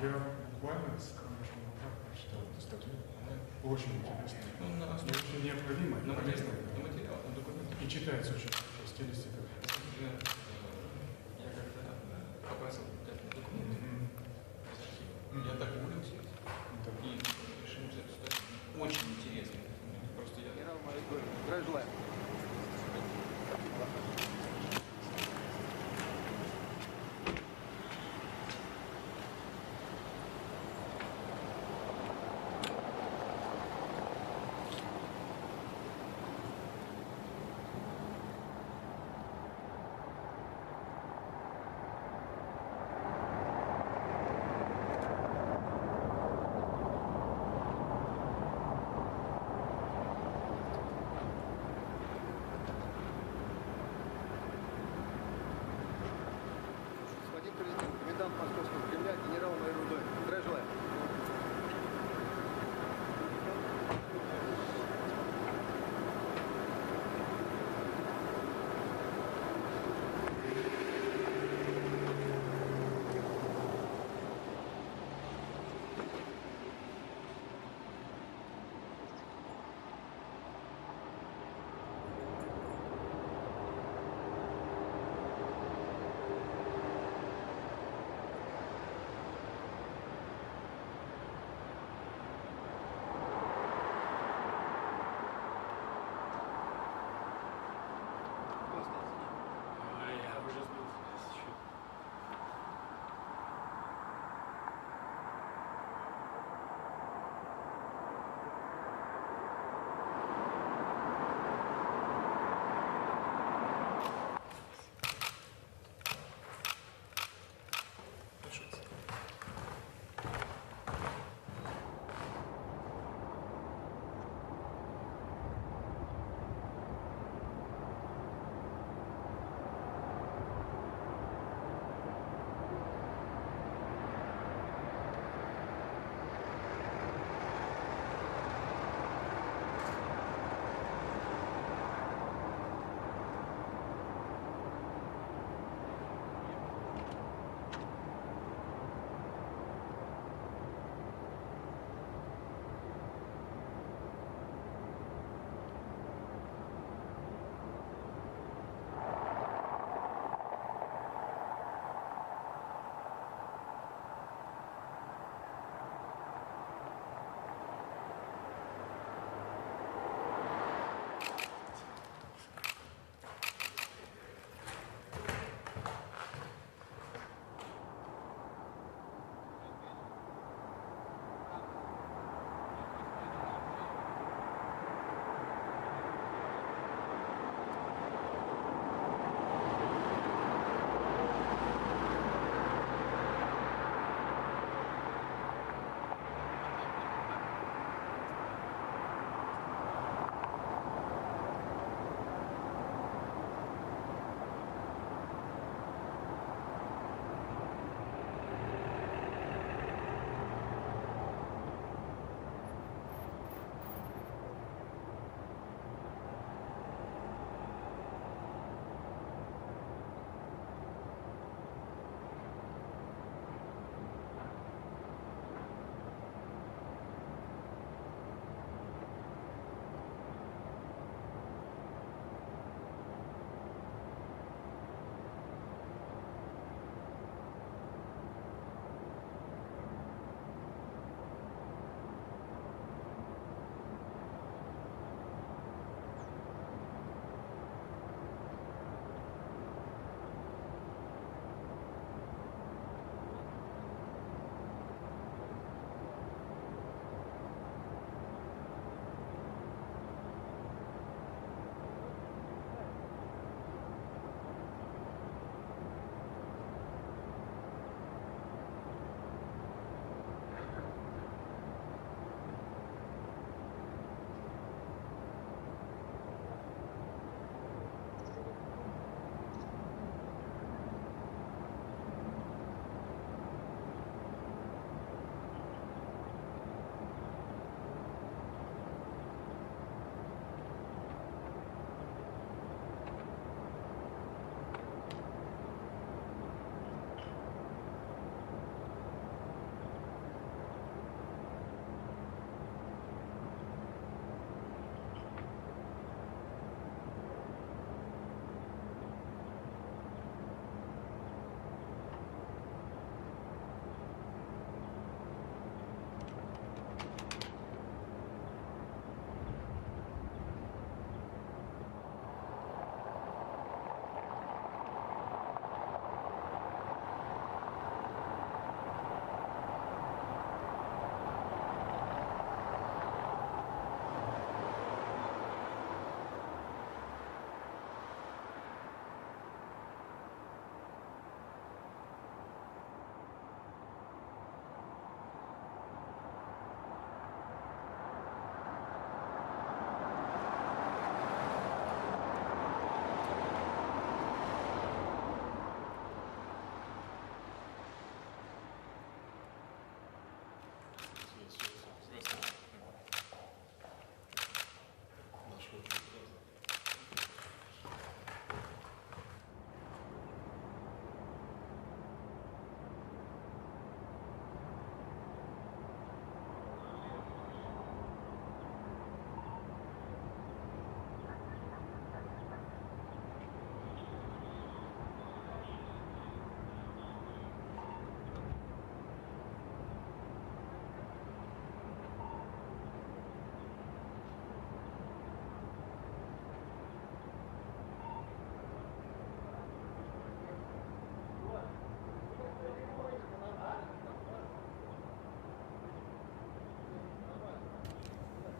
Я буквально с краешком рука прочитал эту статью. Очень интересно. Ну, на основе Очень необходимо, на полезно. материал, на документ. И читается очень по стилистике. Я как-то попросил дать мне документы из архива. Я так увлекся и решил взять статью. Очень интересно. Просто я... Здравия желаю.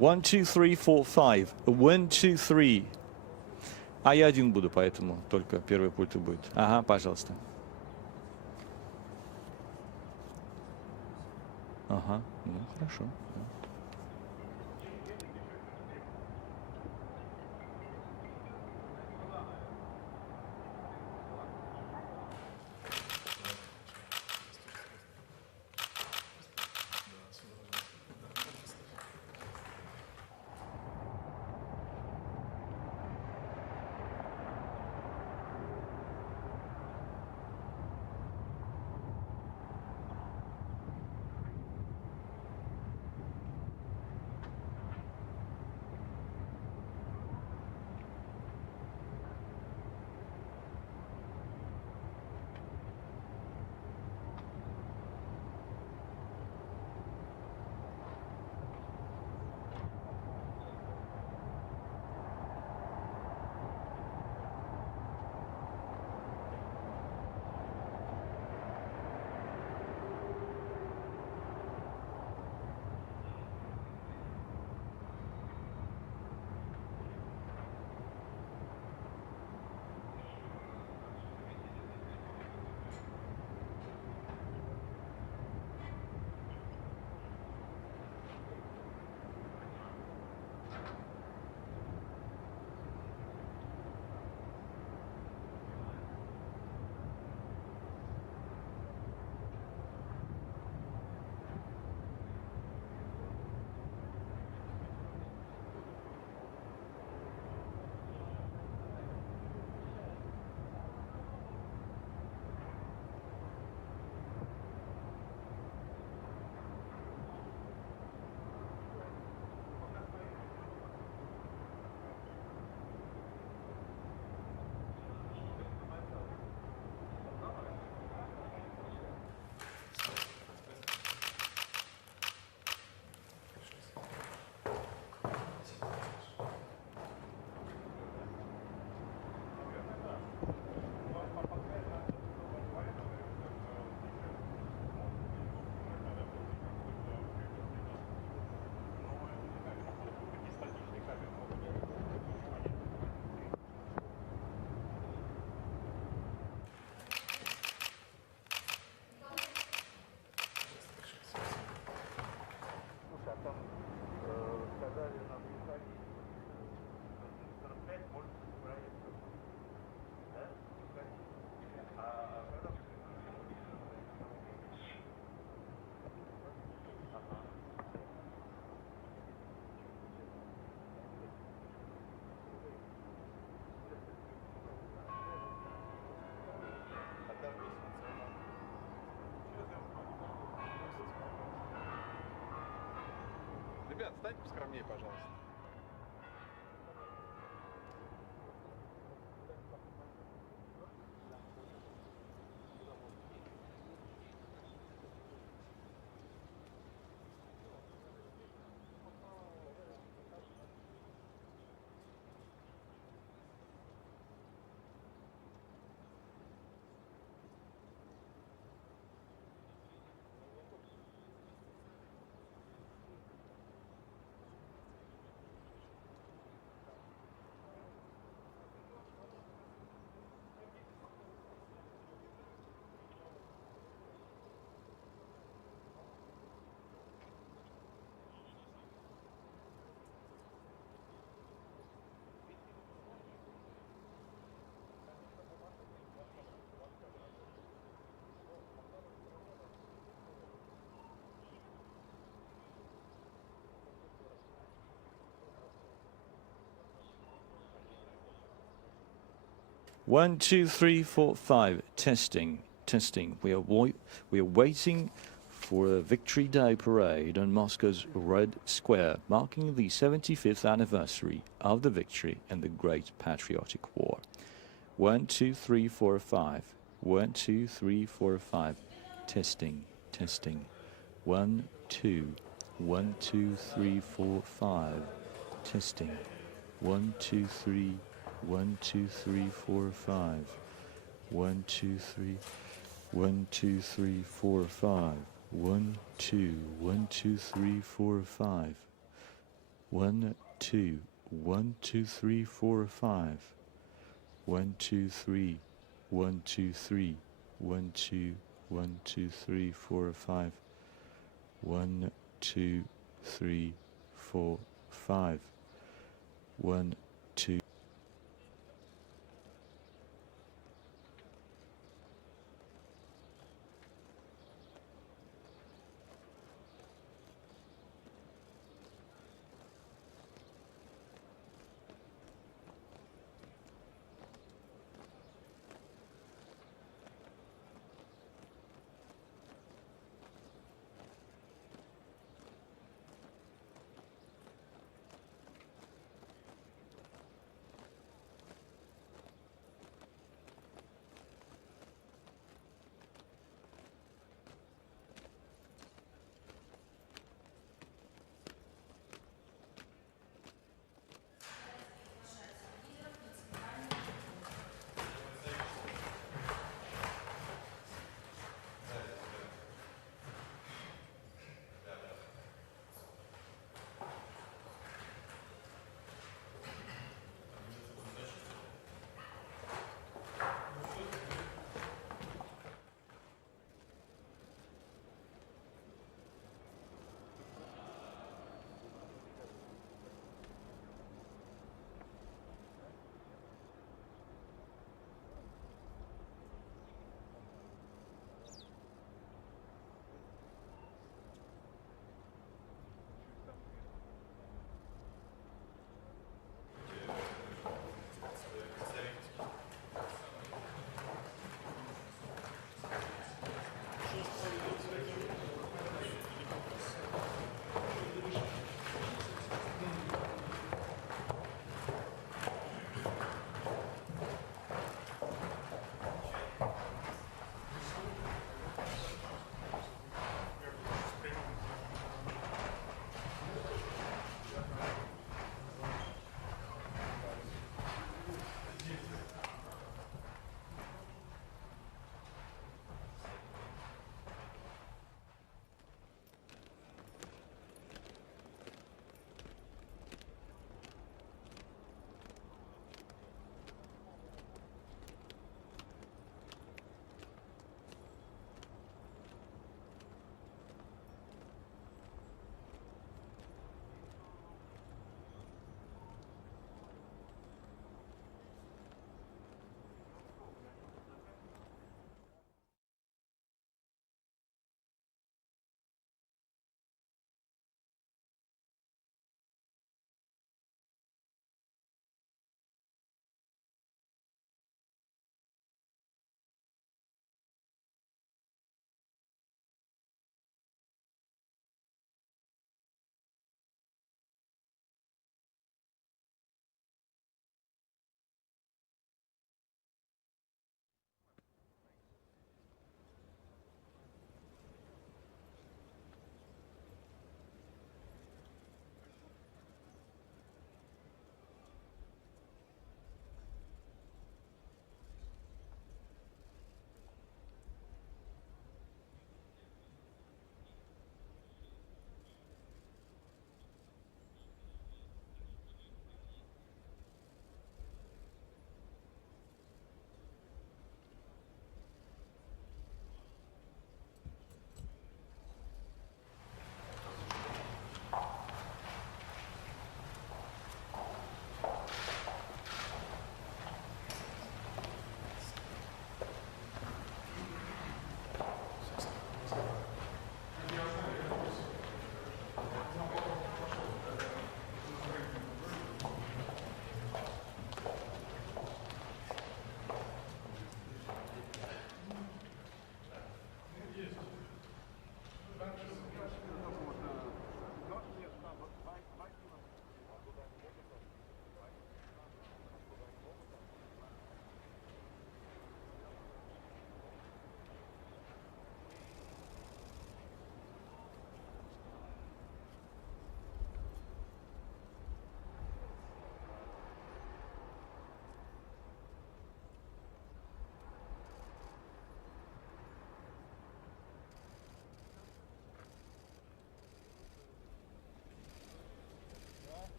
One, two, three, four, five. One, two, three. А я один буду, поэтому только первый пульт и будет. Ага, пожалуйста. Ага, ну хорошо. Ребят, станьте поскромнее, пожалуйста. One, two, three, four, five. Testing, testing. We are waiting for a Victory Day parade on Moscow's Red Square, marking the 75th anniversary of the victory in the Great Patriotic War. One, two, three, four, five. One, two, three, four, five. Testing, testing. One, two. One, two, three, four, five. Testing. One, two, three. 1, 2, 3, 4, 5. 1, 2, 3. 1, 2, 3, 4, 5. 1, 2. 1, 2, 3, 4, 5. 1, 2, 1, 2, 3, 4, 5. 1, 2, 3, 1, 2, 3, 1, 2, 1, 2, 3, 4, 5. 1, 2, 3, 4, 5. 1, 2.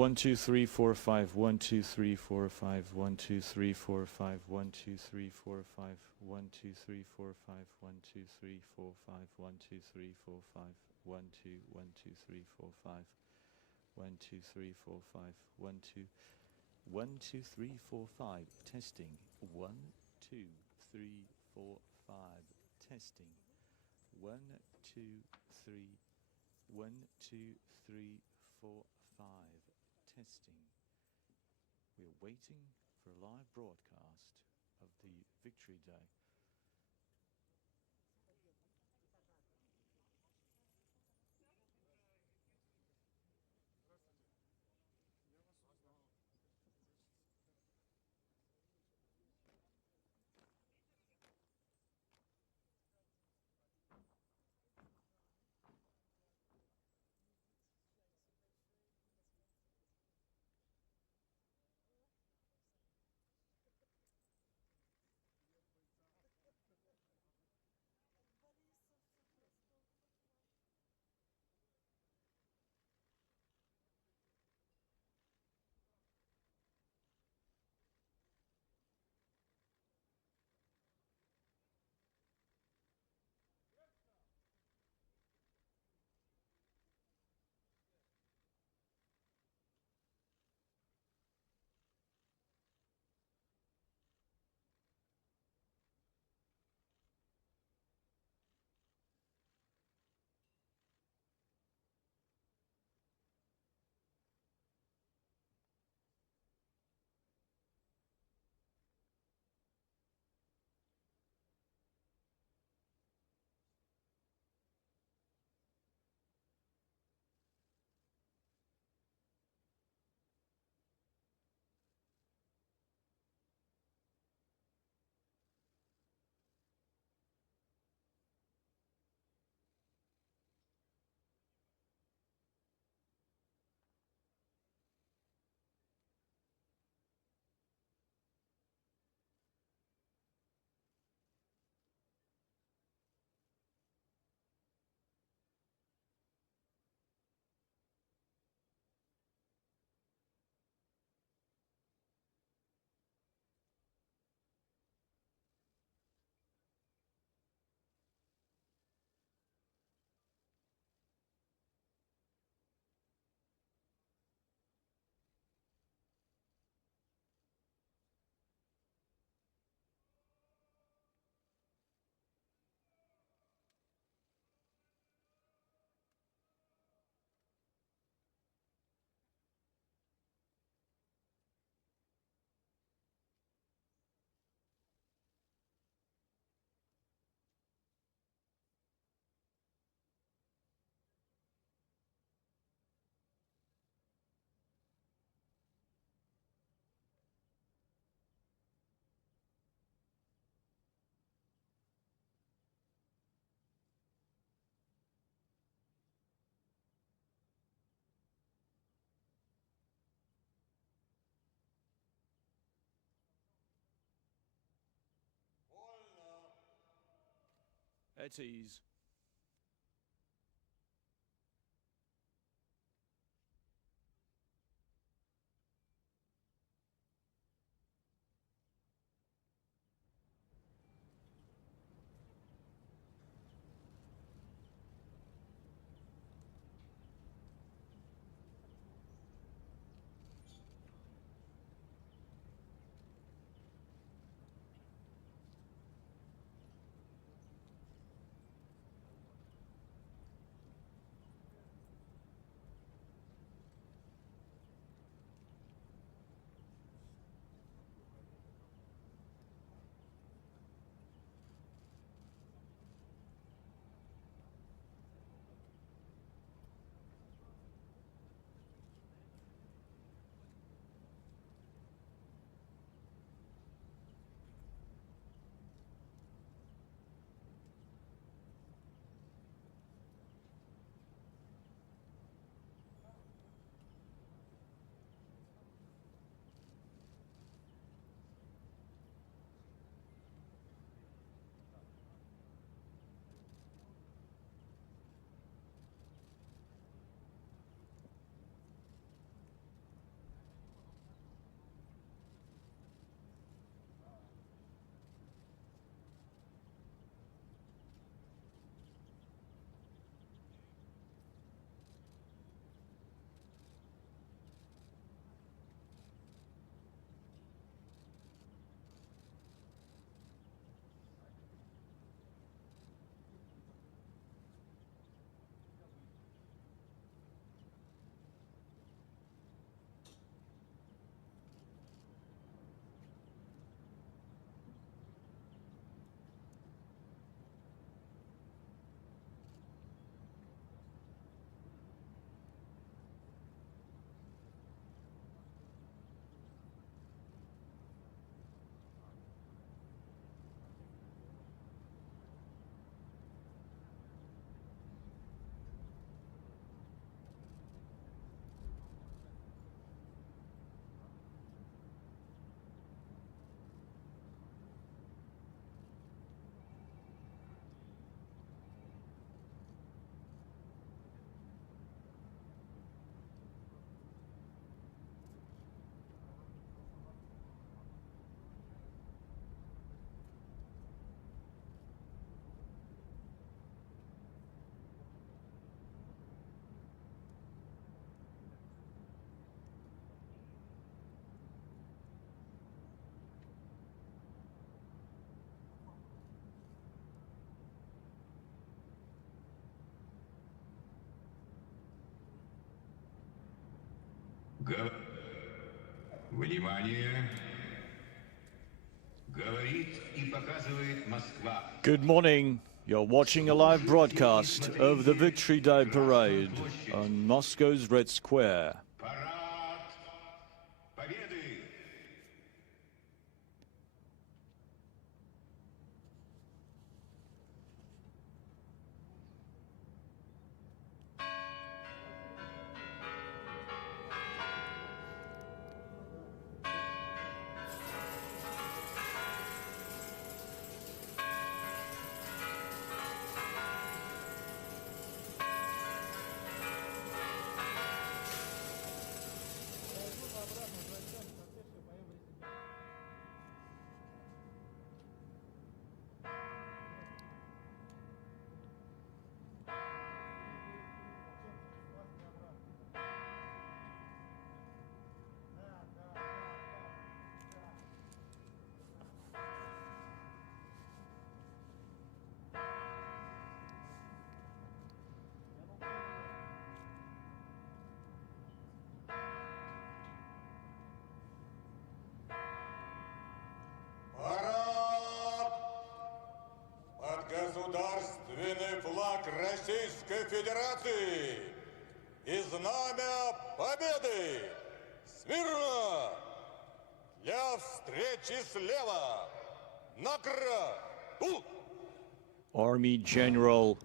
1, 2, 3, 4, 5. 1, 2, 3, 4, 5. 1, 2, 3, 4, 5. 1, 2, 3, 4, 5. 1, 2, 3, 4, 5. 1, 2, 3, 4, 5. 1, 2, 3, 4, 5. 1, 2, 1, 2, 3, 4, 5. 1, 2, 3, 4, 5. 1, 2, 1, 2, 3, 4, 5. Testing. 1, 2, 3, 4, 5. Testing. 1, 2, 3. 1, 2, 3, 4, 5. Testing. We're waiting for a live broadcast of the Victory Day. At ease. Г- Внимание! Говорит и показывает Москва. Good morning. You're watching a live broadcast of the Victory Day Parade on Moscow's Red Square. Парад Победы! Парад! Под государственный флаг Российской Федерации и знамя Победы! Смирно! Для встречи слева! Накра! Army General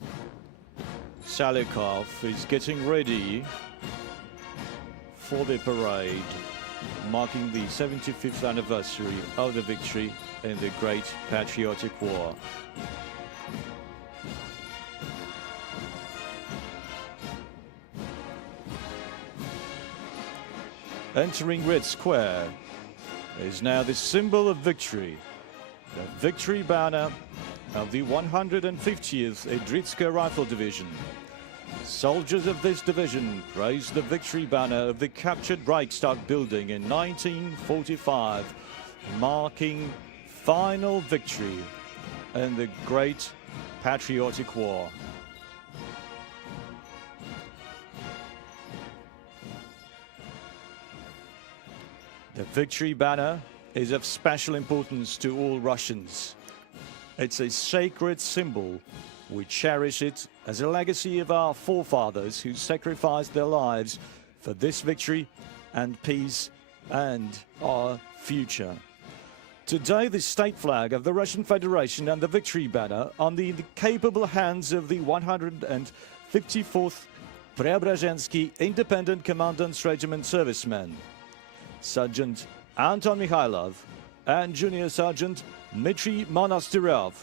Salikov is getting ready for the parade, marking the 75th anniversary of the victory in the Great Patriotic War. Entering Red Square is now the symbol of victory, the victory banner of the 150th Idritska Rifle Division. Soldiers of this division raised the victory banner of the captured Reichstag building in 1945, marking final victory in the Great Patriotic War. The victory banner is of special importance to all Russians. It's a sacred symbol. We cherish it as a legacy of our forefathers who sacrificed their lives for this victory and peace and our future. Today, the state flag of the Russian Federation and the victory banner are in the capable hands of the 154th Preobrazhensky Independent Commandant's Regiment servicemen, Sergeant Anton Mikhailov and Junior Sergeant Dmitry Monastyryov.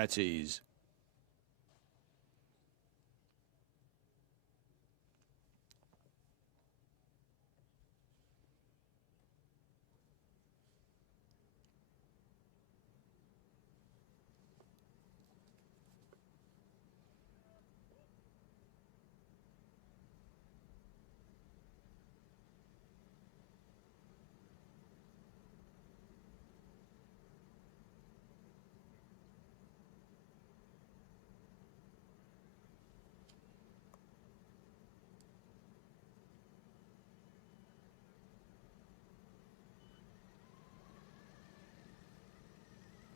at ease.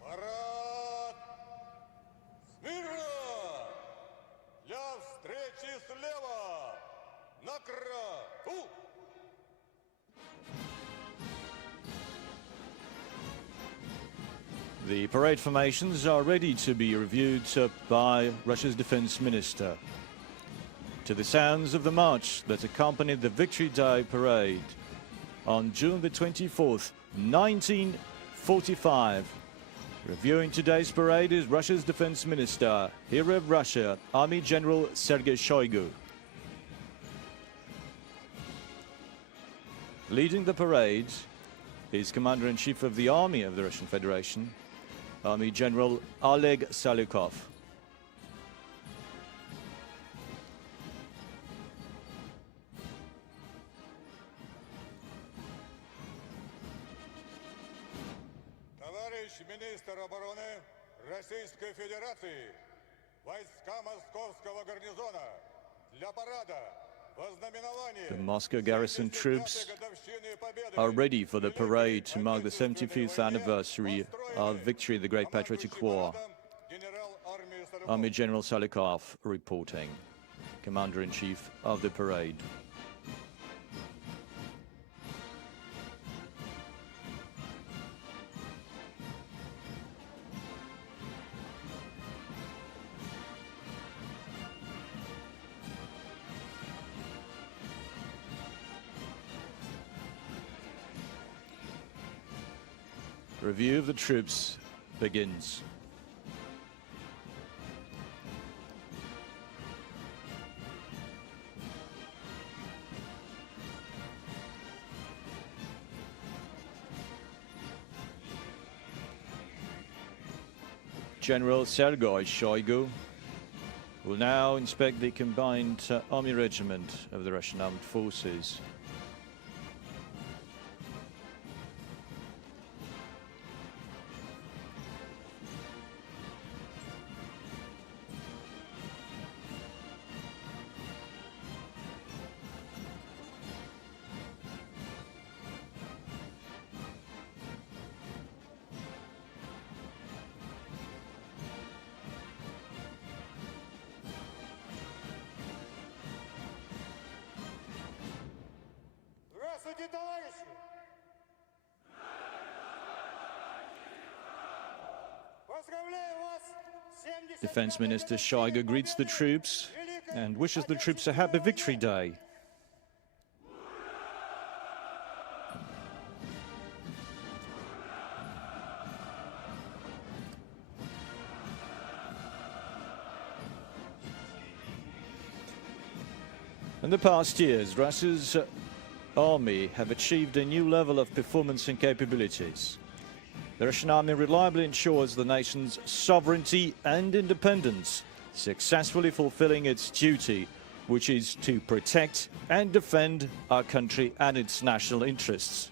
Парад! Смирно! Для встречи слева! На краю! The parade formations are ready to be reviewed by Russia's defense minister. To the sounds of the march that accompanied the Victory Day parade on June the 24th, 1945. Reviewing today's parade is Russia's defense minister, hero of Russia, Army General Sergei Shoigu. Leading the parade is Commander-in-Chief of the Army of the Russian Federation, Army General Oleg Salyukov. Товарищ министр обороны Российской Федерации, войска Московского гарнизона для парада The Moscow garrison troops are ready for the parade to mark the 75th anniversary of victory in the Great Patriotic War. Army General Salyukov reporting, Commander-in-Chief of the parade. Review of the troops begins. General Sergei Shoigu will now inspect the combined army regiment of the Russian Armed Forces. Здравствуйте, товарищи! Поздравляю вас! Defense Minister Shoigu greets the troops and wishes the troops a happy Victory Day. In the past years, Russia's army have achieved a new level of performance and capabilities. The Russian army reliably ensures the nation's sovereignty and independence, successfully fulfilling its duty, which is to protect and defend our country and its national interests.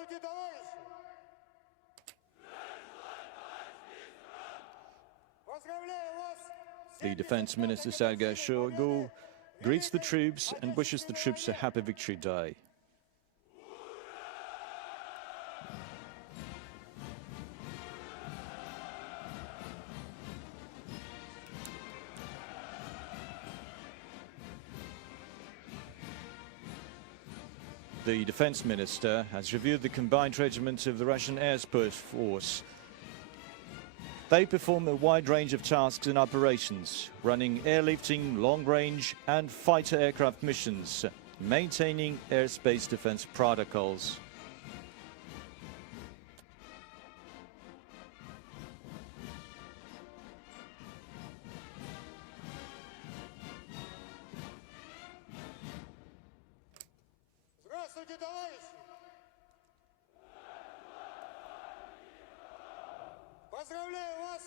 Здравствуйте, товарищи! Поздравляю вас! The Defense Minister Sergei Shoigu greets the troops and wishes the troops a happy Victory Day. The defense minister has reviewed the combined regiments of the Russian Air Space Force. They perform a wide range of tasks and operations, running airlifting, long-range and fighter aircraft missions, maintaining airspace defense protocols. Здравствуйте, товарищи! Поздравляю вас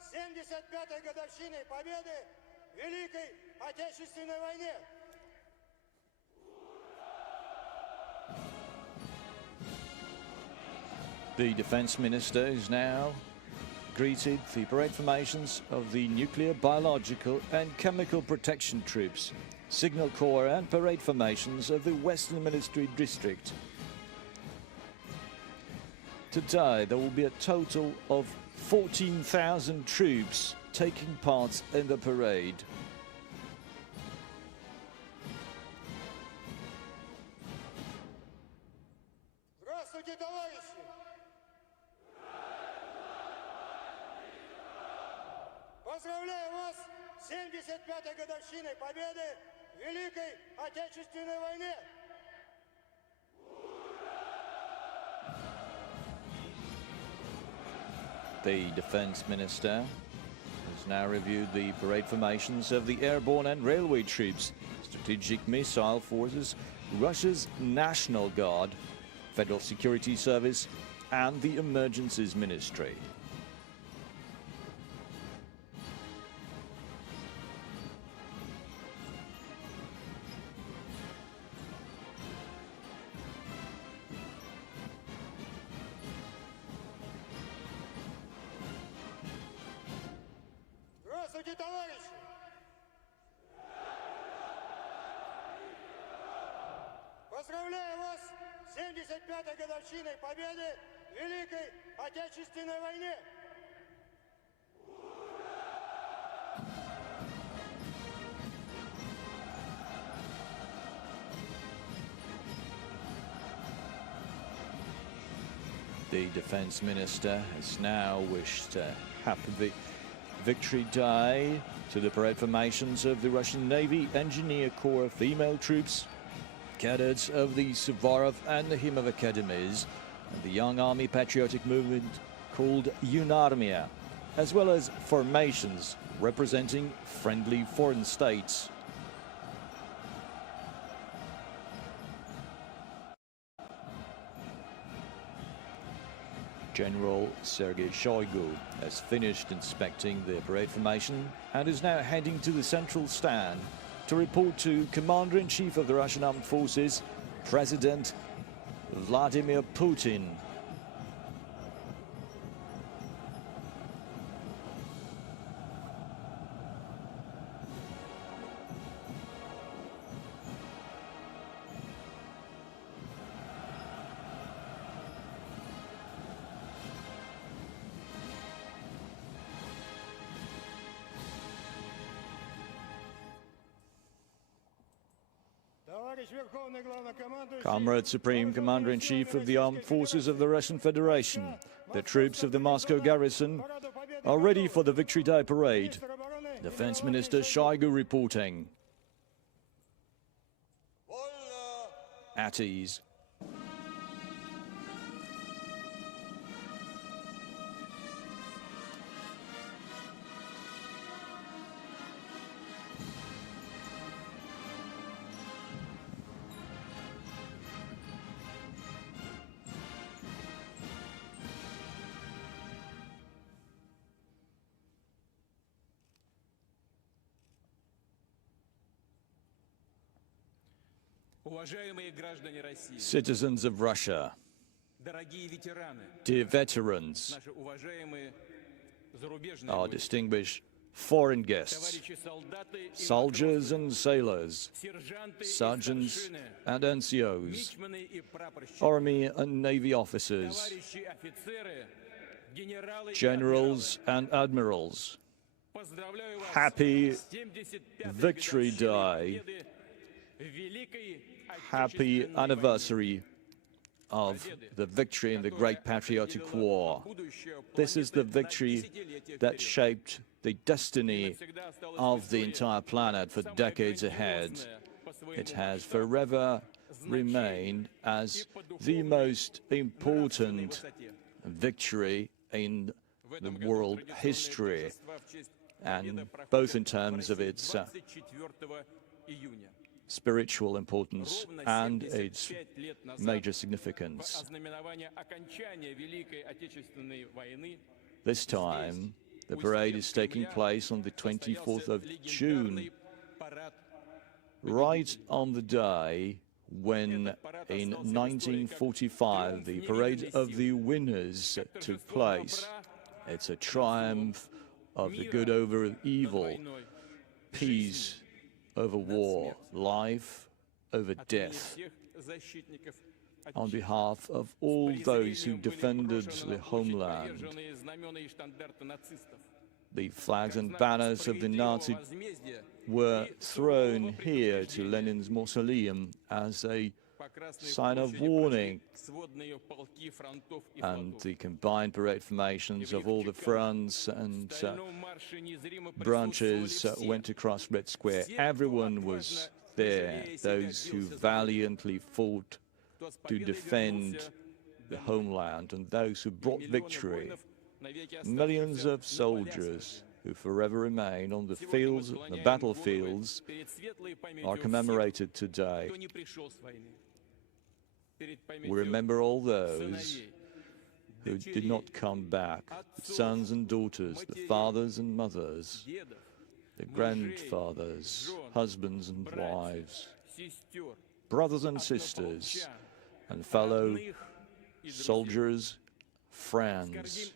с 75-й годовщиной победы в Великой Отечественной войне! The defense minister is now greeted the parade formations of the nuclear, biological and chemical protection troops, signal corps and parade formations of the Western Military District. Today there will be a total of 14,000 troops taking part in the parade. Здравствуйте, товарищи! Поздравляю вас с 75-й годовщиной победы в Великой Отечественной войне! The defense minister has now reviewed the parade formations of the airborne and railway troops, strategic missile forces, Russia's National Guard, Federal Security Service and the Emergencies Ministry. Здравствуйте, товарищи! Поздравляю вас с 75-й годовщиной победы в Великой Отечественной войне! The defense minister has now wished a happy Victory Day to the parade formations of the Russian Navy Engineer Corps female troops, cadets of the Suvorov and the Himov academies, and the young army patriotic movement called Yunarmia, as well as formations representing friendly foreign states. General Sergei Shoigu has finished inspecting the parade formation and is now heading to the central stand to report to Commander-in-Chief of the Russian Armed Forces, President Vladimir Putin. Comrade Supreme Commander-in-Chief of the Armed Forces of the Russian Federation, the troops of the Moscow garrison are ready for the Victory Day parade. Defense Minister Shoigu reporting. At ease. Citizens of Russia, dear veterans, our distinguished foreign guests, soldiers and sailors, sergeants and NCOs, Army and Navy officers, generals and admirals, happy Victory Day Happy anniversary of the victory in the Great Patriotic War. This is the victory that shaped the destiny of the entire planet for decades ahead. It has forever remained as the most important victory in the world history, and both in terms of its spiritual importance and its major significance. This time, the parade is taking place on the 24th of June, right on the day when, in 1945, the Parade of the Winners took place. It's a triumph of the good over evil, peace over war, life over death. On behalf of all those who defended the homeland, the flags and banners of the Nazi were thrown here to Lenin's mausoleum as a sign of warning, and the combined parade formations of all the fronts and branches went across Red Square. Everyone was there, those who valiantly fought to defend the homeland and those who brought victory. Millions of soldiers who forever remain on the fields, the battlefields, are commemorated today. We remember all those who did not come back, the sons and daughters, the fathers and mothers, the grandfathers, husbands and wives, brothers and sisters, and fellow soldiers, friends,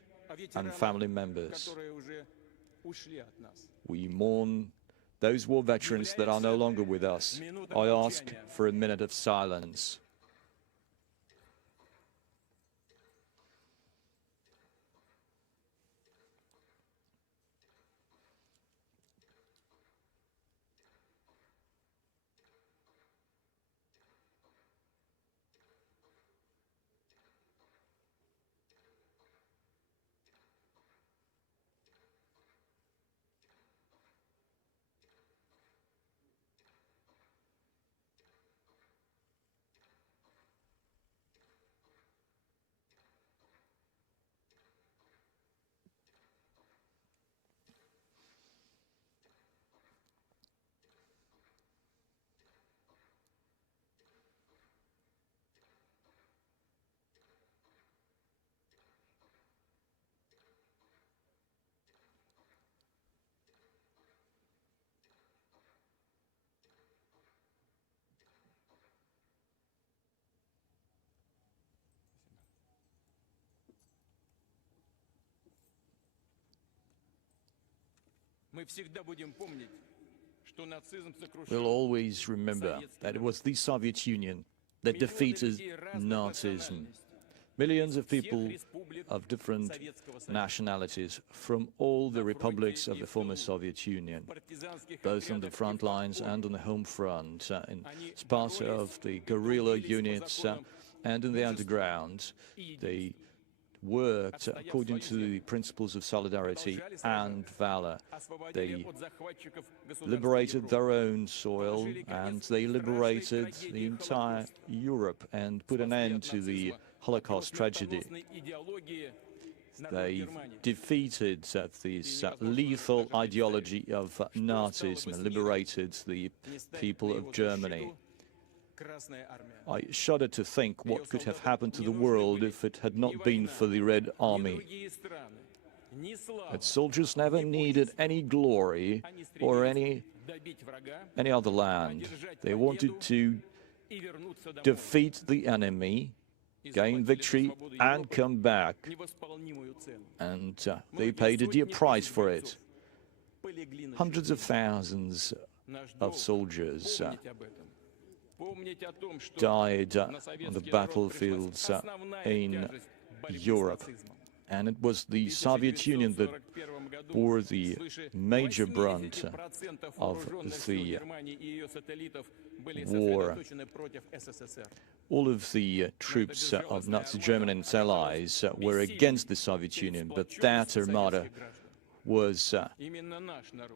and family members. We mourn those war veterans that are no longer with us. I ask for a minute of silence. We'll always remember that it was the Soviet Union that defeated Nazism. Millions of people of different nationalities from all the republics of the former Soviet Union, both on the front lines and on the home front, as part of the guerrilla units and in the underground. They worked according to the principles of solidarity and valor. They liberated their own soil, and they liberated the entire Europe and put an end to the Holocaust tragedy. They defeated this lethal ideology of Nazism and liberated the people of Germany. I shudder to think what could have happened to the world if it had not been for the Red Army. Its soldiers never needed any glory or any other land. They wanted to defeat the enemy, gain victory, and come back. And they paid a dear price for it. Hundreds of thousands of soldiers died on the battlefields in Europe. And it was the Soviet Union that bore the major brunt of the war. All of the troops of Nazi Germany and its allies were against the Soviet Union, but that armada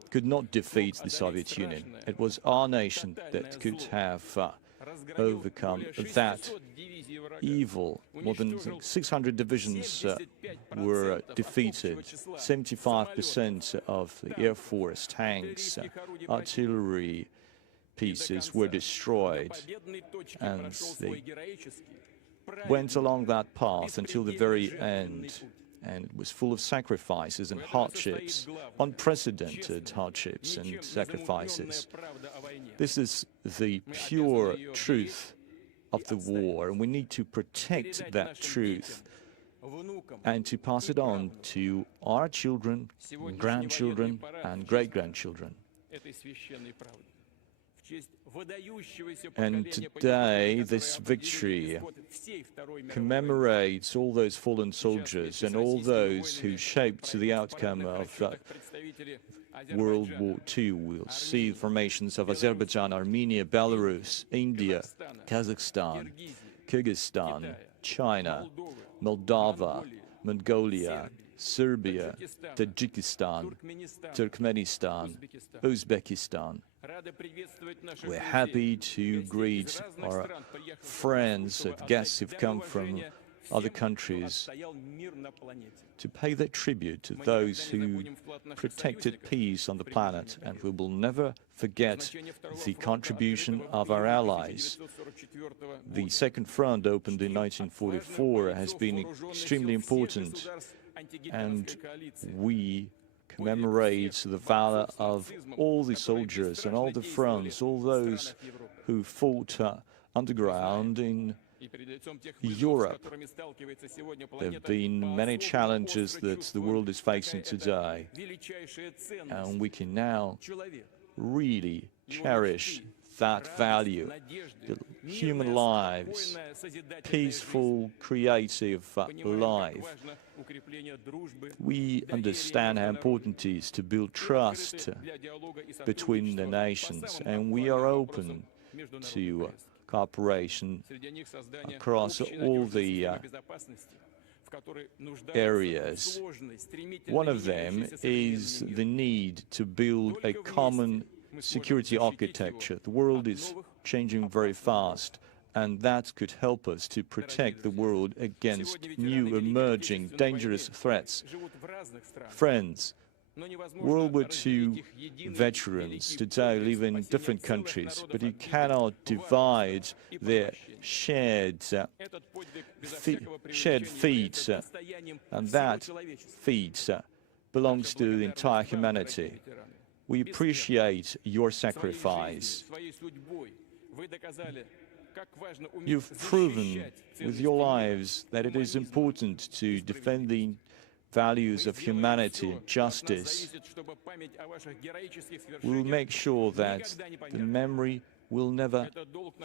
could not defeat the Soviet Union. It was our nation that could have overcome that evil. More than 600 divisions were defeated. 75% of the Air Force, tanks, artillery pieces were destroyed, and they went along that path until the very end. And it was full of sacrifices and hardships, unprecedented hardships and sacrifices. This is the pure truth of the war, and we need to protect that truth and to pass it on to our children, grandchildren, and great-grandchildren. And today, this victory commemorates all those fallen soldiers and all those who shaped the outcome of World War II. We'll see formations of Azerbaijan, Armenia, Belarus, India, Kazakhstan, Kyrgyzstan, China, Moldova, Mongolia, Serbia, Tajikistan, Turkmenistan, Uzbekistan. We're happy to greet our friends and guests who've come from other countries to pay their tribute to those who protected peace on the planet, and we will never forget the contribution of our allies. The Second Front, opened in 1944, has been extremely important, and we commemorate the valor of all the soldiers and all the fronts, all those who fought underground in Europe. There have been many challenges that the world is facing today, and we can now really cherish that value, the human lives, peaceful, creative life. We understand how important it is to build trust between the nations, and we are open to cooperation across all the areas. One of them is the need to build a common security architecture. The world is changing very fast, and that could help us to protect the world against new emerging dangerous threats. Friends, World War II veterans today live in different countries, but you cannot divide their shared feat, and that feat belongs to the entire humanity. We appreciate your sacrifice. You've proven with your lives that it is important to defend the values of humanity and justice. We'll make sure that the memory will never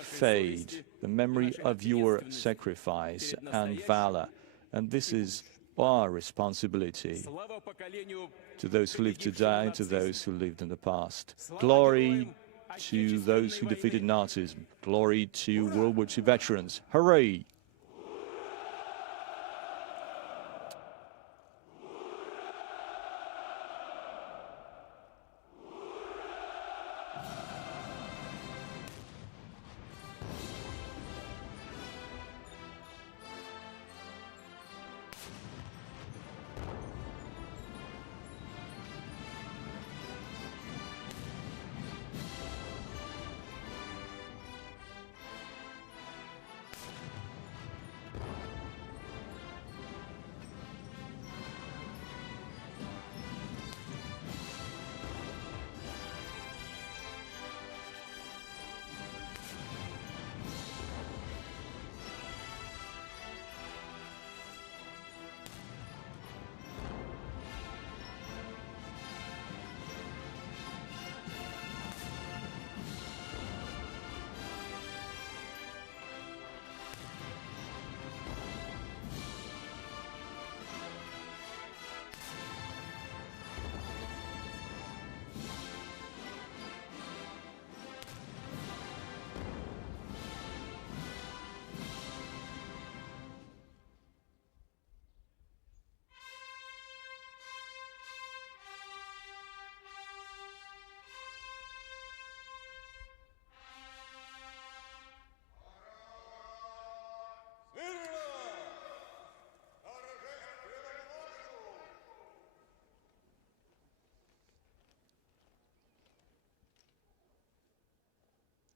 fade, the memory of your sacrifice and valor. And this is our responsibility to those who live today and to those who lived in the past. Glory to those who defeated Nazism. Glory to World War II veterans. Hooray!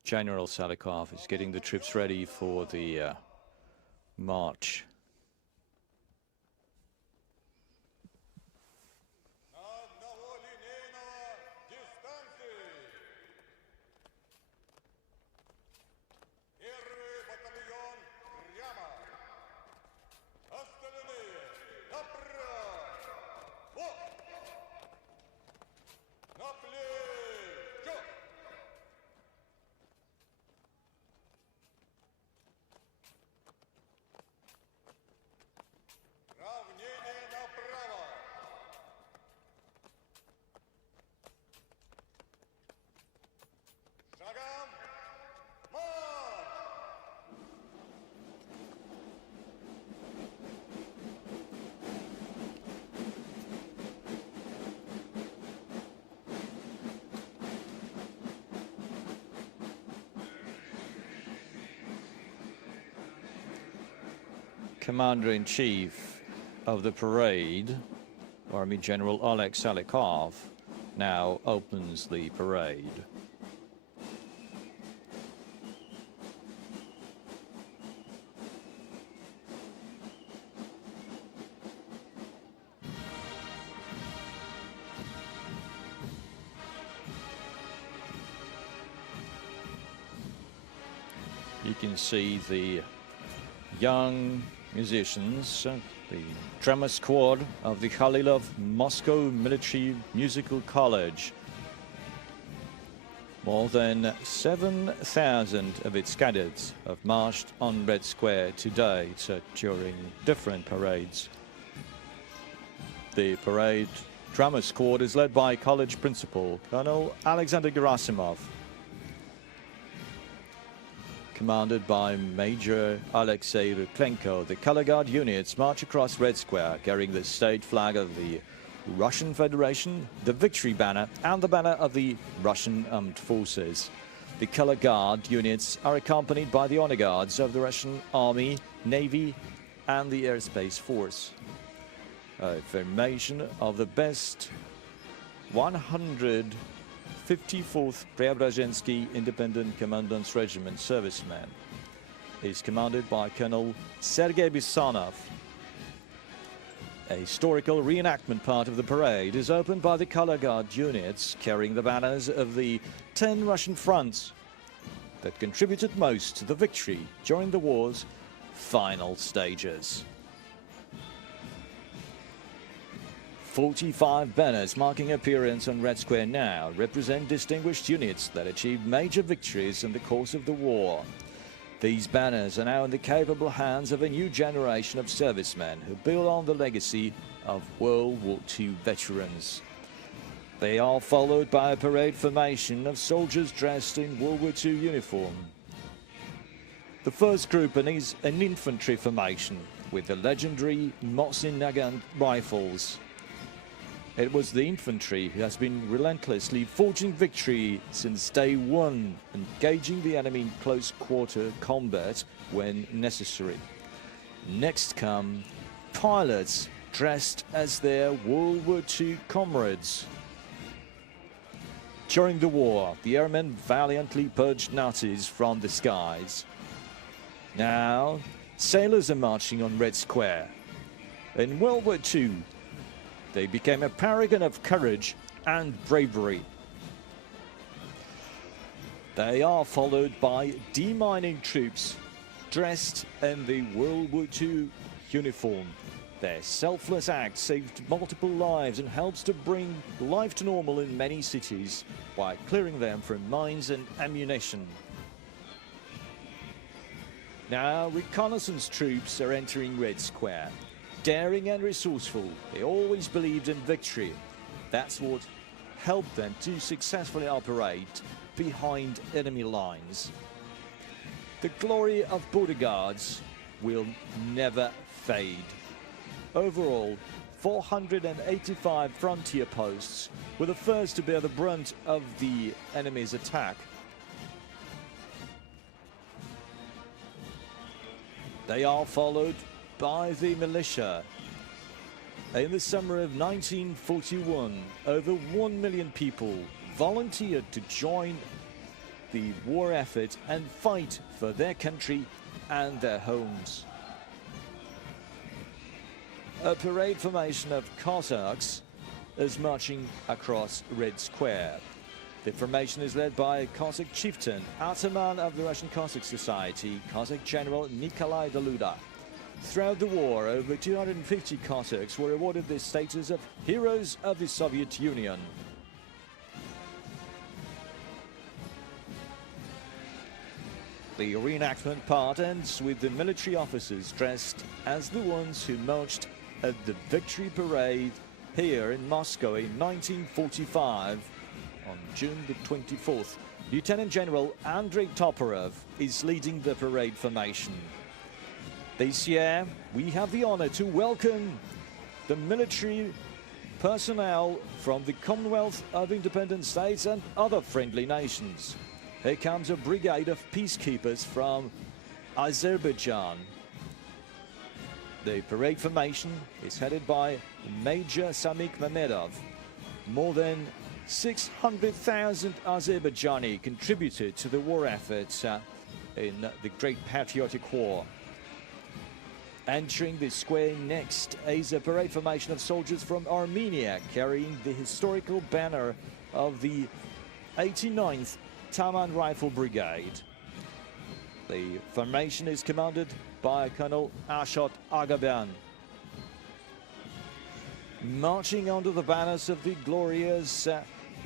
General Salikov is getting the troops ready for the march. Commander-in-Chief of the parade, Army General Oleg Salikov, now opens the parade. You can see the young musicians, the drummer squad of the Khalilov Moscow Military Musical College. More than 7,000 of its cadets have marched on Red Square today during different parades. The parade drummer squad is led by college principal Colonel Alexander Gerasimov, commanded by Major Alexei Ruklenko. The color guard units march across Red Square carrying the state flag of the Russian Federation, the victory banner, and the banner of the Russian Armed Forces. The color guard units are accompanied by the honor guards of the Russian Army, Navy, and the Air Space Force. A formation of the best 154th Preobrazhensky Independent Commandant's Regiment servicemen is commanded by Colonel Sergei Bisonov. A historical reenactment part of the parade is opened by the color guard units carrying the banners of the 10 Russian fronts that contributed most to the victory during the war's final stages. 45 banners marking appearance on Red Square now represent distinguished units that achieved major victories in the course of the war. These banners are now in the capable hands of a new generation of servicemen who build on the legacy of World War II veterans. They are followed by a parade formation of soldiers dressed in World War II uniform. The first group is an infantry formation with the legendary Mosin Nagant rifles. It was the infantry who has been relentlessly forging victory since day one, engaging the enemy in close-quarter combat when necessary. Next come pilots dressed as their World War II comrades. During the war, the airmen valiantly purged Nazis from the skies. Now, sailors are marching on Red Square. In World War II, they became a paragon of courage and bravery. They are followed by demining troops dressed in the World War II uniform. Their selfless act saved multiple lives and helps to bring life to normal in many cities by clearing them from mines and ammunition. Now, reconnaissance troops are entering Red Square. Daring and resourceful, they always believed in victory. That's what helped them to successfully operate behind enemy lines. The glory of border guards will never fade. Overall, 485 frontier posts were the first to bear the brunt of the enemy's attack. They are followed by the militia. In the summer of 1941, over 1 million people volunteered to join the war effort and fight for their country and their homes. A parade formation of Cossacks is marching across Red Square. The formation is led by Cossack chieftain, Ataman of the Russian Cossack Society, Cossack General Nikolai Daluda. Throughout the war, over 250 Cossacks were awarded the status of Heroes of the Soviet Union. The reenactment part ends with the military officers dressed as the ones who marched at the Victory Parade here in Moscow in 1945 on June the 24th. Lieutenant General Andrei Toporov is leading the parade formation. This year, we have the honor to welcome the military personnel from the Commonwealth of Independent States and other friendly nations. Here comes a brigade of peacekeepers from Azerbaijan. The parade formation is headed by Major Samik Mamedov. More than 600,000 Azerbaijani contributed to the war effort in the Great Patriotic War. Entering the square next is a parade formation of soldiers from Armenia carrying the historical banner of the 89th Taman Rifle Brigade. The formation is commanded by Colonel Ashot Agaban. Marching under the banners of the glorious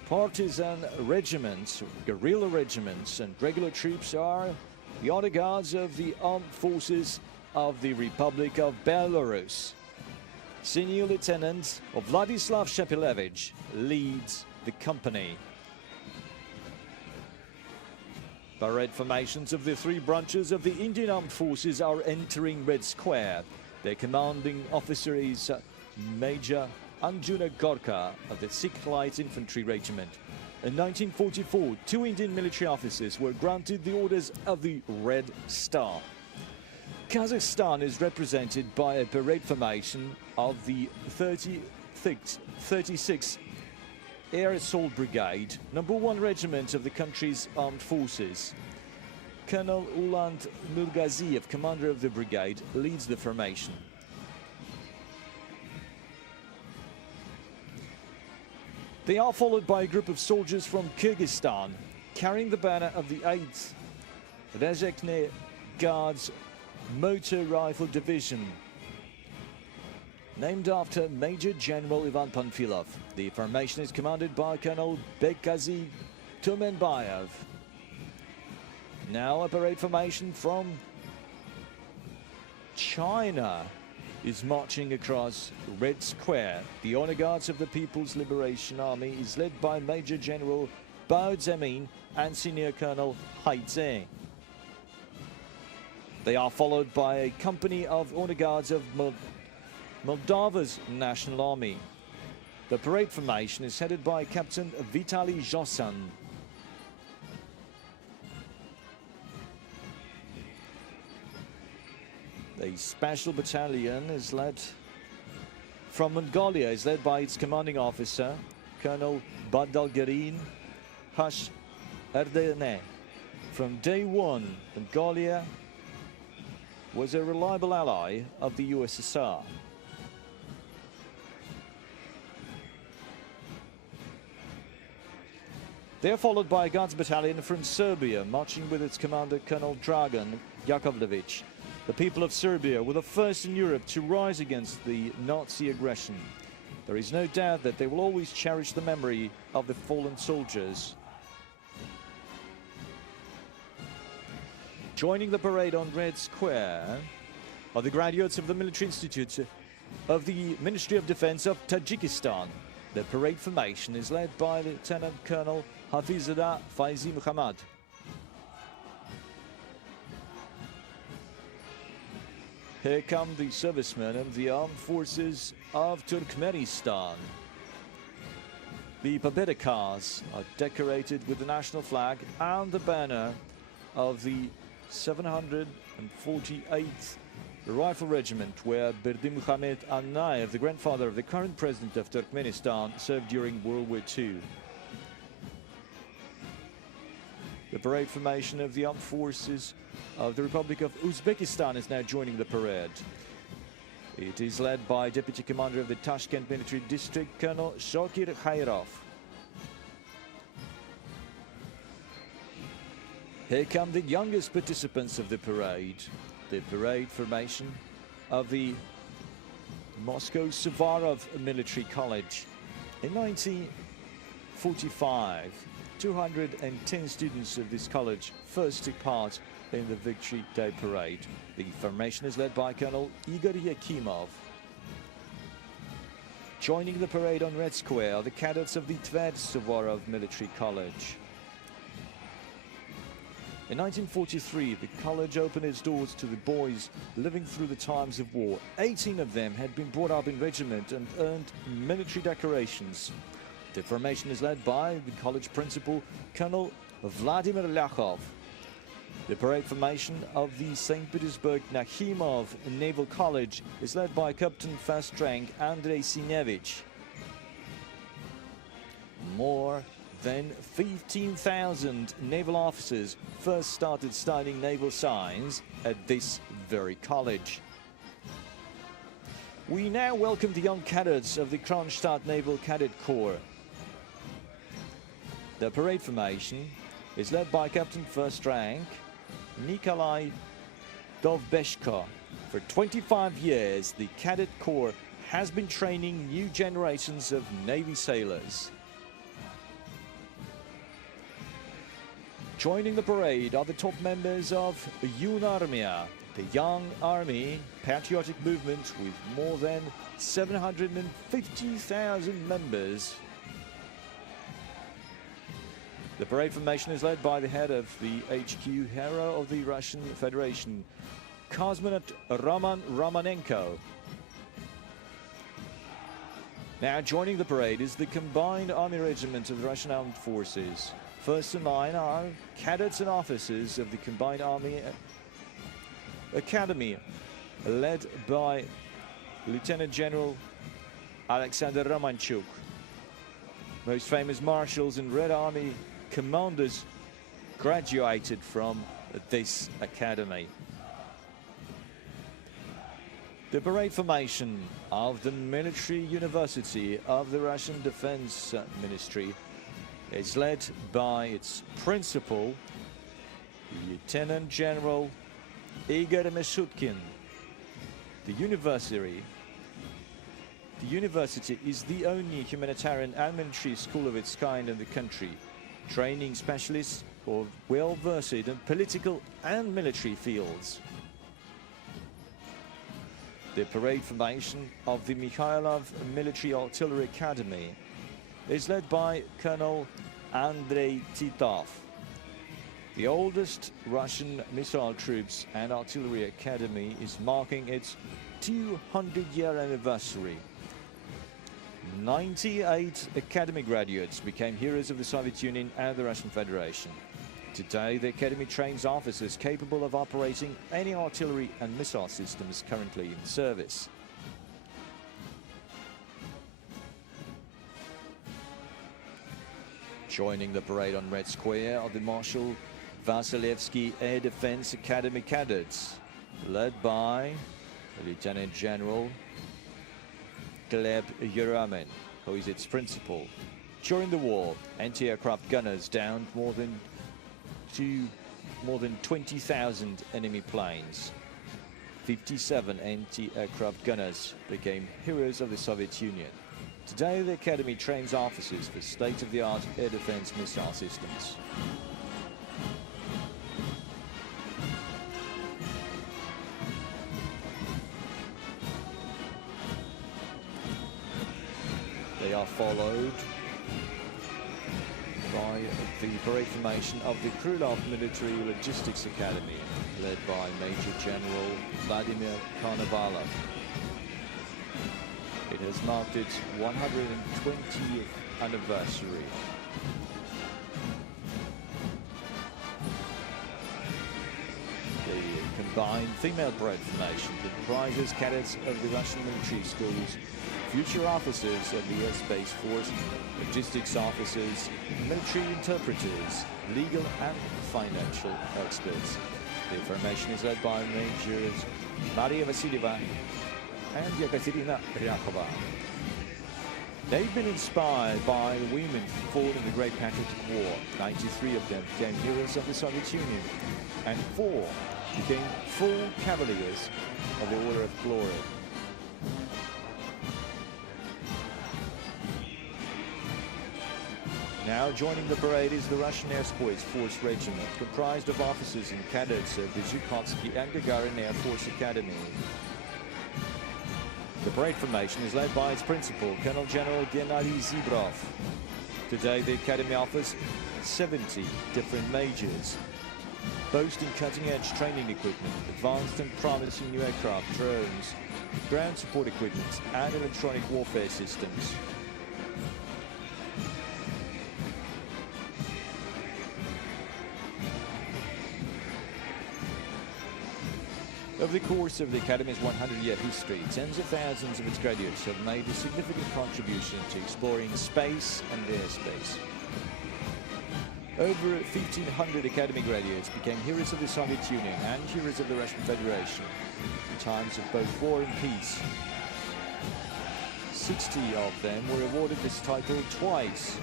partisan regiments, guerrilla regiments and regular troops are the honor guards of the armed forces of the Republic of Belarus. Senior Lieutenant Vladislav Shepilevich leads the company. Parade formations of the three branches of the Indian Armed Forces are entering Red Square. Their commanding officer is Major Anjuna Gorka of the 6th Light Infantry Regiment. In 1944, 2 Indian military officers were granted the orders of the Red Star. Kazakhstan is represented by a parade formation of the 36th Air Assault Brigade, number 1 regiment of the country's armed forces. Colonel Uland Nurgaziev, commander of the brigade, leads the formation. They are followed by a group of soldiers from Kyrgyzstan, carrying the banner of the 8th Rezekne Guards Motor Rifle Division, named after Major General Ivan Panfilov. The formation is commanded by Colonel Bekazi Tumenbayev. Now a parade formation from China is marching across Red Square. The honor guards of the People's Liberation Army is led by Major General Bao Zemin and Senior Colonel Hai Tse. They are followed by a company of honor guards of Moldova's National Army. The parade formation is headed by Captain Vitaly Zhosan. The special battalion is led from Mongolia, is led by its commanding officer, Colonel Badalgarin Hash Erdene. From day one, Mongolia was a reliable ally of the USSR. They are followed by a Guards battalion from Serbia, marching with its commander, Colonel Dragan Yakovlevich. The people of Serbia were the first in Europe to rise against the Nazi aggression. There is no doubt that they will always cherish the memory of the fallen soldiers. Joining the parade on Red Square are the graduates of the Military Institute of the Ministry of Defense of Tajikistan. The parade formation is led by Lieutenant Colonel Hafizadeh Faizi Muhammad. Here come the servicemen of the armed forces of Turkmenistan. The Pobeda cars are decorated with the national flag and the banner of the 748th Rifle Regiment, where Berdimuhamed Anayev, the grandfather of the current president of Turkmenistan, served during World War II. The The parade formation of the armed forces of the Republic of Uzbekistan is now joining the parade. It is led by Deputy Commander of the Tashkent Military District, Colonel Shokir Khairov. Here come the youngest participants of the parade formation of the Moscow Suvorov Military College. In 1945, 210 students of this college first took part in the Victory Day Parade. The formation is led by Colonel Igor Yakimov. Joining the parade on Red Square are the cadets of the Tver Suvorov Military College. In 1943, the college opened its doors to the boys living through the times of war. 18 of them had been brought up in regiment and earned military decorations. The formation is led by the college principal, Colonel Vladimir Lyakov. The parade formation of the St. Petersburg Nakhimov Naval College is led by Captain First Rank Andrei Sinevich. More than 15,000 naval officers first started studying naval science at this very college. We now welcome the young cadets of the Kronstadt Naval Cadet Corps. The parade formation is led by Captain First Rank Nikolai Dovbeshko. For 25 years, the Cadet Corps has been training new generations of Navy sailors. Joining the parade are the top members of Yunarmia, the Young Army patriotic movement with more than 750,000 members. The parade formation is led by the head of the HQ hero of the Russian Federation, Cosmonaut Roman Romanenko. Now joining the parade is the Combined Army Regiment of the Russian Armed Forces. First in line are cadets and officers of the Combined Army Academy, led by Lieutenant General Alexander Romanchuk. Most famous marshals and Red Army commanders graduated from this academy. The parade formation of the Military University of the Russian Defense Ministry is led by its principal, Lieutenant General Igor Mishutkin. The university is the only humanitarian and military school of its kind in the country, training specialists who are well-versed in political and military fields. The parade formation of the Mikhailov Military Artillery Academy is led by Colonel Andrei Titov. The oldest Russian missile troops and artillery academy is marking its 200-year anniversary. 98 academy graduates became heroes of the Soviet Union and the Russian Federation. Today, the academy trains officers capable of operating any artillery and missile systems currently in service. Joining the parade on Red Square are the Marshal Vasilevsky Air Defense Academy cadets, led by Lieutenant General Gleb Yuramin, who is its principal. During the war, anti-aircraft gunners downed more than 20,000 enemy planes. 57 anti-aircraft gunners became heroes of the Soviet Union. Today, the Academy trains officers for state-of-the-art air defense missile systems. They are followed by the parade formation of the Krylov Military Logistics Academy, led by Major General Vladimir Konovalov. It has marked its 120th anniversary. The combined female parade formation comprises cadets of the Russian military schools future officers of the Air Space Force, logistics officers, military interpreters, legal and financial experts. The formation is led by Majors Maria Vasilieva and Yekaterina Ryakova. They've been inspired by the women who fought in the Great Patriotic War. 93 of them became heroes of the Soviet Union, and 4 became full cavaliers of the Order of Glory. Now joining the parade is the Russian Air Space Force Regiment, comprised of officers and cadets of the Zhukovsky and Gagarin Air Force Academy. The parade formation is led by its principal, Colonel General Gennady Zibrov. Today, the Academy offers 70 different majors, boasting cutting-edge training equipment, advanced and promising new aircraft, drones, ground support equipment, and electronic warfare systems. Over the course of the Academy's 100-year history, tens of thousands of its graduates have made a significant contribution to exploring space and airspace. Over 1,500 Academy graduates became heroes of the Soviet Union and heroes of the Russian Federation in times of both war and peace. 60 of them were awarded this title twice,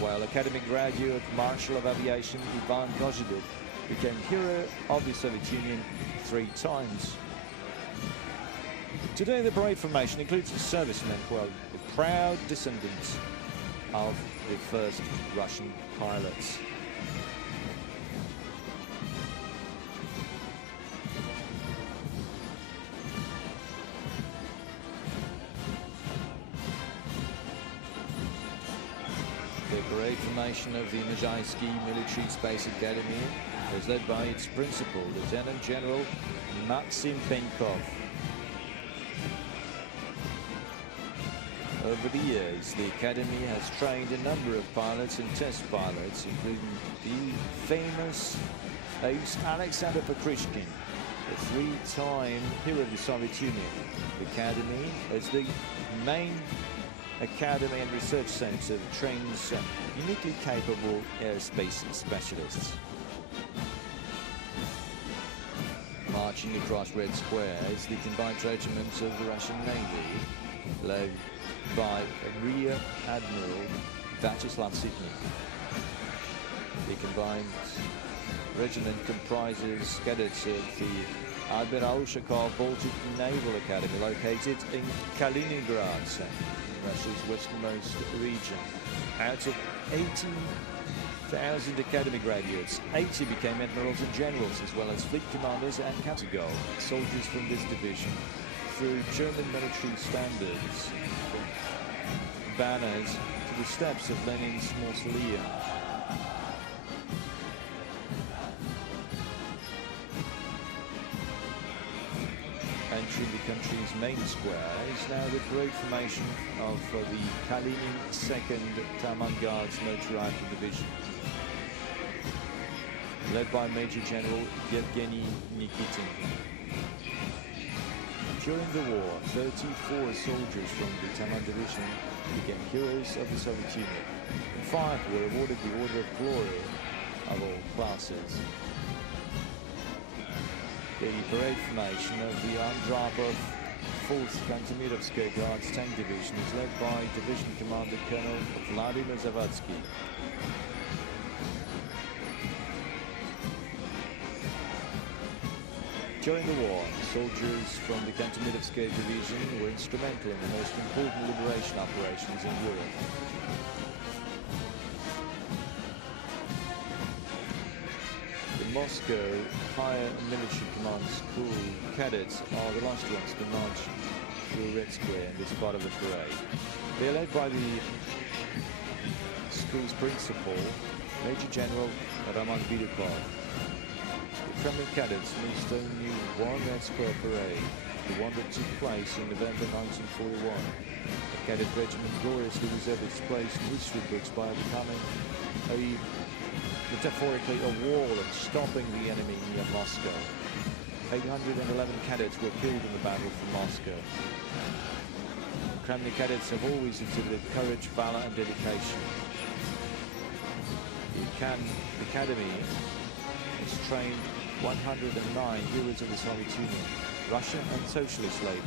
while Academy graduate Marshal of Aviation Ivan Kozhedub became hero of the Soviet Union 3 times. Today, the parade formation includes servicemen who are the proud descendants of the first Russian pilots. The parade formation of the Nizhaysky Military Space Academy is led by its principal, Lieutenant General Maxim Penkov. Over the years, the Academy has trained a number of pilots and test pilots, including the famous ace Alexander Pokrishkin, a 3-time hero of the Soviet Union. The Academy is the main academy and research center that trains uniquely capable airspace specialists. Marching across Red Square is the combined regiments of the Russian Navy, led by Rear Admiral Vyacheslav Sitnik. The combined regiment comprises cadets of the Admiral Ushakov Baltic Naval Academy, located in Kaliningrad, Russia's westernmost region. Out of 18,000 Academy graduates, 80 became admirals and generals, as well as fleet commanders and category soldiers from this division, through German military standards, from banners to the steps of Lenin's mausoleum. Entering the country's main square is now the parade formation of the Kalinin 2nd Taman Guards Motor Rifle Division, led by Major General Yevgeny Nikitin. During the war, 34 soldiers from the Taman Division became heroes of the Soviet Union, and 5 were awarded the Order of Glory of all classes. The parade formation of the Andropov 4th Kantemirovsky Guards Tank Division is led by Division Commander Colonel Vladimir Zavadsky. During the war, soldiers from the Kantemirovsky Division were instrumental in the most important liberation operations in Europe. Moscow Higher Military Command School cadets are the last ones to march through Red Square in this part of the parade. They are led by the school's principal, Major General Roman Bidukov. The Kremlin cadets missed only one Red Square parade, the one that took place in November 1941. The cadet regiment gloriously reserved its place in history books by becoming metaphorically a wall and stopping the enemy near Moscow. 811 cadets were killed in the battle for Moscow. Kremlin cadets have always exhibited courage, valor and dedication. The Academy has trained 109 heroes of the Soviet Union, Russian and socialist labor.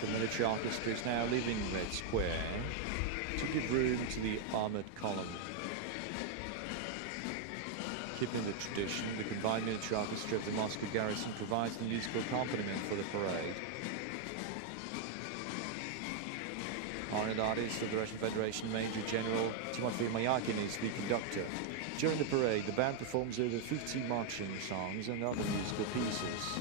The military orchestra is now leaving Red Square to give room to the armored column. Keeping the tradition, the combined military orchestra of the Moscow garrison provides the musical accompaniment for the parade. Honored artist of the Russian Federation, Major General Timofey Mayakin, is the conductor. During the parade, the band performs over 50 marching songs and other musical pieces.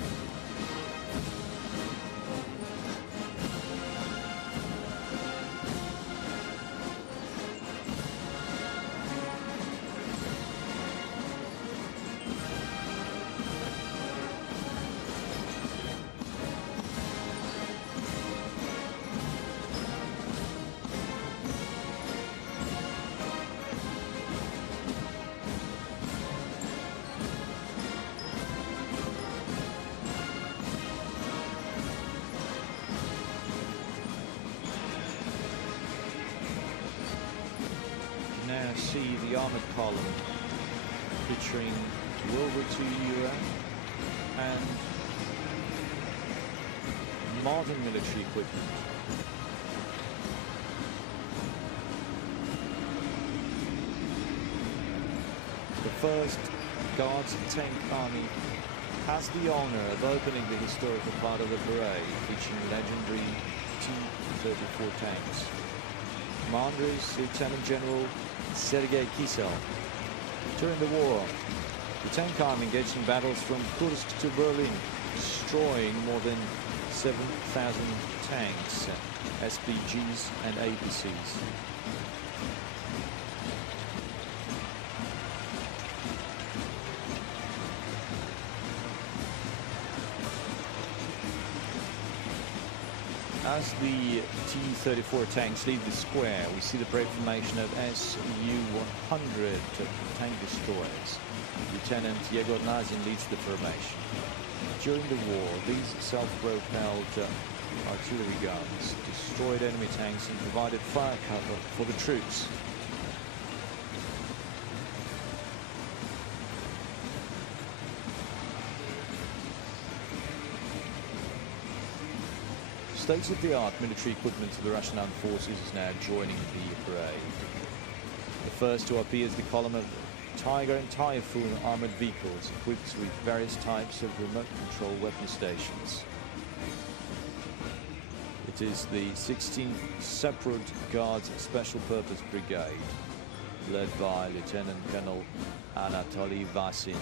Now see the armored column featuring World War II era and modern military equipment. The 1st Guards Tank Army has the honor of opening the historical part of the parade, featuring legendary T-34 tanks. Commander is Lieutenant General Sergei Kisel. During the war, the tank army engaged in battles from Kursk to Berlin, destroying more than 7,000 tanks, SPGs and APCs. As the T-34 tanks leave the square, we see the parade formation of Su-100 tank destroyers. Lieutenant Yegor Nazin leads the formation. During the war, these self-propelled artillery guns destroyed enemy tanks and provided fire cover for the troops. State-of-the-art military equipment of the Russian Armed Forces is now joining the parade. The first to appear is the column of Tiger and Typhoon armored vehicles equipped with various types of remote control weapon stations. It is the 16th Separate Guards Special Purpose Brigade, led by Lieutenant Colonel Anatoly Vasin.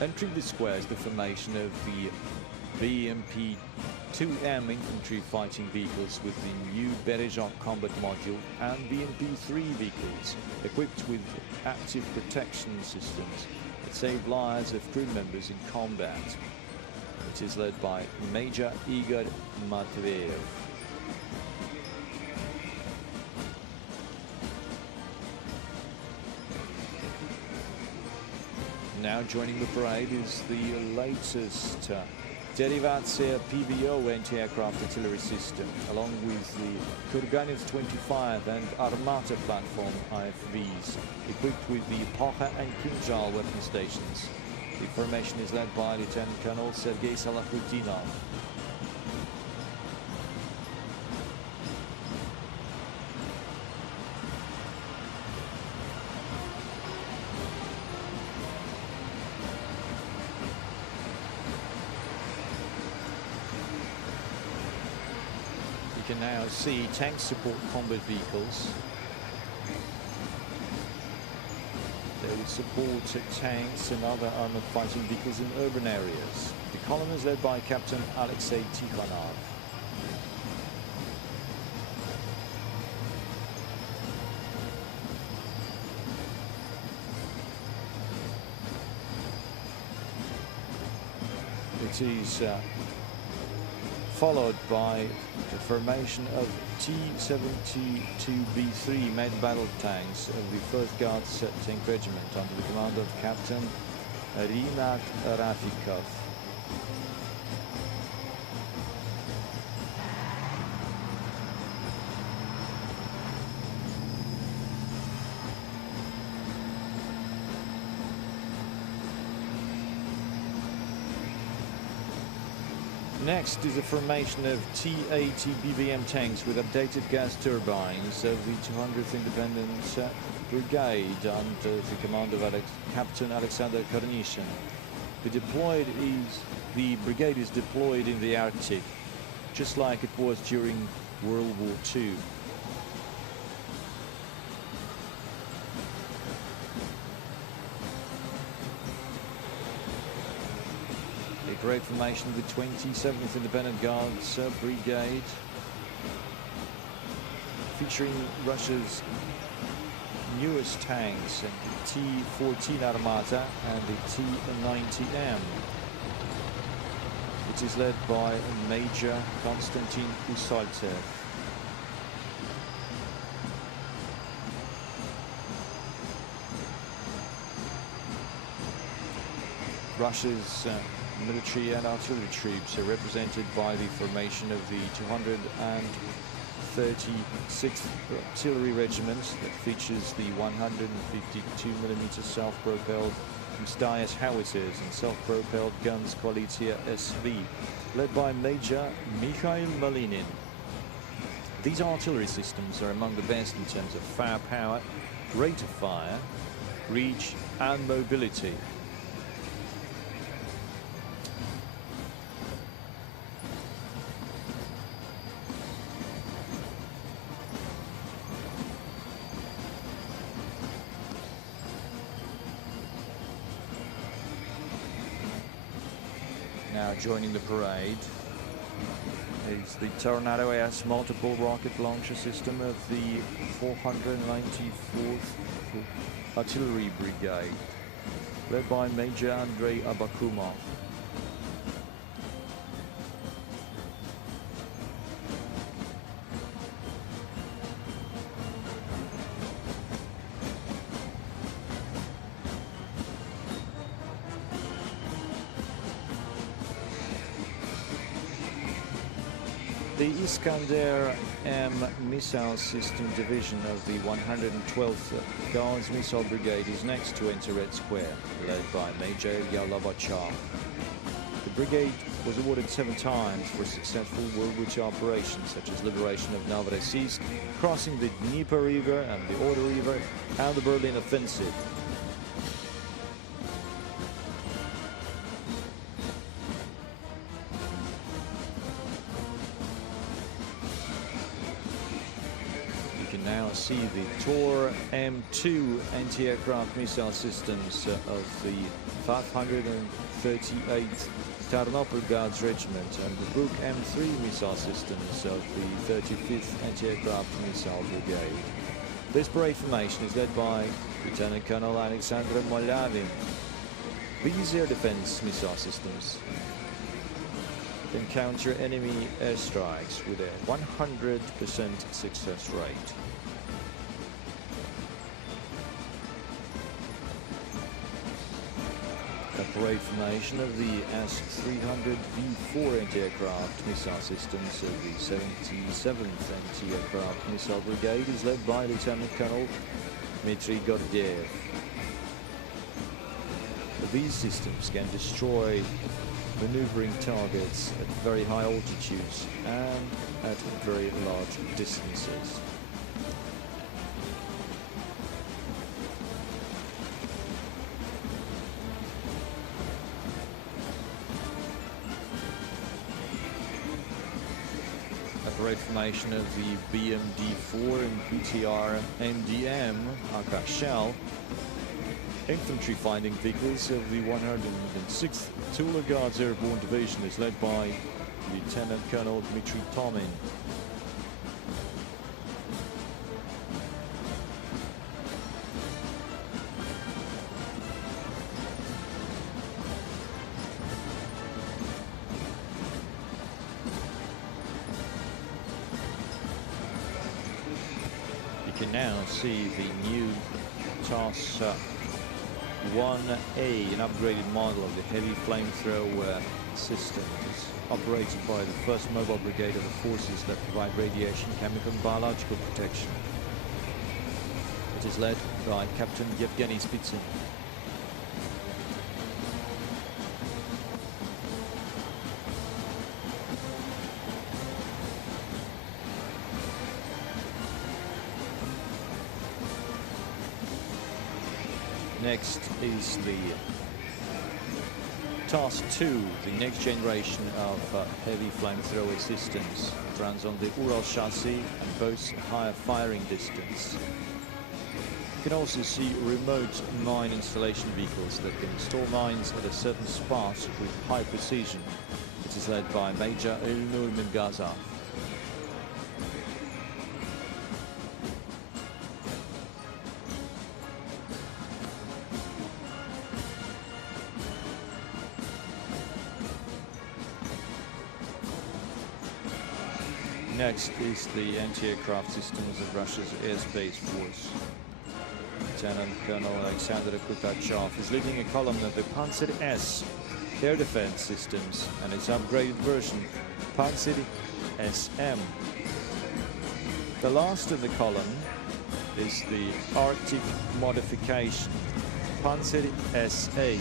Entering the square is the formation of the BMP-2M infantry fighting vehicles with the new Berezhok combat module and BMP-3 vehicles equipped with active protection systems that save lives of crew members in combat. It is led by Major Igor Matveyev. Now joining the parade is the latest Derivatsiya PVO anti-aircraft artillery system, along with the Kurganets 25 and Armata platform IFVs, equipped with the Pocha and Kinjal weapon stations. The formation is led by Lieutenant Colonel Sergei Salahutinov. You can now see tank support combat vehicles. They will support tanks and other armored fighting vehicles in urban areas. The column is led by Captain Alexei Tikhonov. It is followed by the formation of T-72B3 mid-battle tanks of the 1st Guards Tank Regiment under the command of Captain Rinat Rafikov. Next is a formation of T-80 BVM tanks with updated gas turbines of the 200th Independent Brigade under the command of Captain Alexander Kornishin. The brigade is deployed in the Arctic, just like it was during World War II. Great formation of the 27th Independent Guards Brigade, featuring Russia's newest tanks, the T-14 Armata and the T-90M. It is led by Major Konstantin Usaltsev. Russia's military and artillery troops are represented by the formation of the 236th Artillery Regiment that features the 152mm self-propelled Mstayas howitzers and self-propelled guns Koalitia SV, led by Major Mikhail Malinin. These artillery systems are among the best in terms of firepower, rate of fire, reach and mobility. Now joining the parade is the Tornado S multiple rocket launcher system of the 494th Artillery Brigade, led by Major Andrei Abakumov. The Iskander-M missile system division of the 112th Guards Missile Brigade is next to enter Red Square, led by Major Yalovachar. The brigade was awarded 7 times for successful World War II operations such as liberation of Novorossiysk, crossing the Dnieper River and the Oder River, and the Berlin Offensive. Now see the Tor M2 anti-aircraft missile systems of the 538th Tarnopol Guards Regiment and the Buk M3 missile systems of the 35th Anti-Aircraft Missile Brigade. This parade formation is led by Lieutenant Colonel Alexander Molavin. These air defense missile systems can counter enemy airstrikes with a 100% success rate. A parade formation of the S-300B4 anti-aircraft missile systems of the 77th Anti-Aircraft Missile Brigade is led by Lieutenant Colonel Dmitry Gordiev. These systems can destroy maneuvering targets at very high altitudes and at very large distances. A parade formation of the BMD-4 and BTR MDM Akashel infantry fighting vehicles of the 106th Tula Guards Airborne Division is led by Lieutenant Colonel Dmitry Tomin. now see the new TAS 1A, an upgraded model of the heavy flamethrower systems, operated by the 1st Mobile Brigade of the forces that provide radiation, chemical and biological protection. It is led by Captain Yevgeny Spitsin. Next is the TAS 2, the next generation of heavy flamethrower systems. It runs on the Ural chassis and boasts higher firing distance. You can also see remote mine installation vehicles that can install mines at a certain spot with high precision. It is led by Major Elnur Mingazov. Next is the anti-aircraft systems of Russia's airspace force. Lieutenant Colonel Alexander Kutachov is leading a column of the Panzer S air defense systems and its upgraded version, Panzer SM. The last of the column is the Arctic modification, Panzer SA.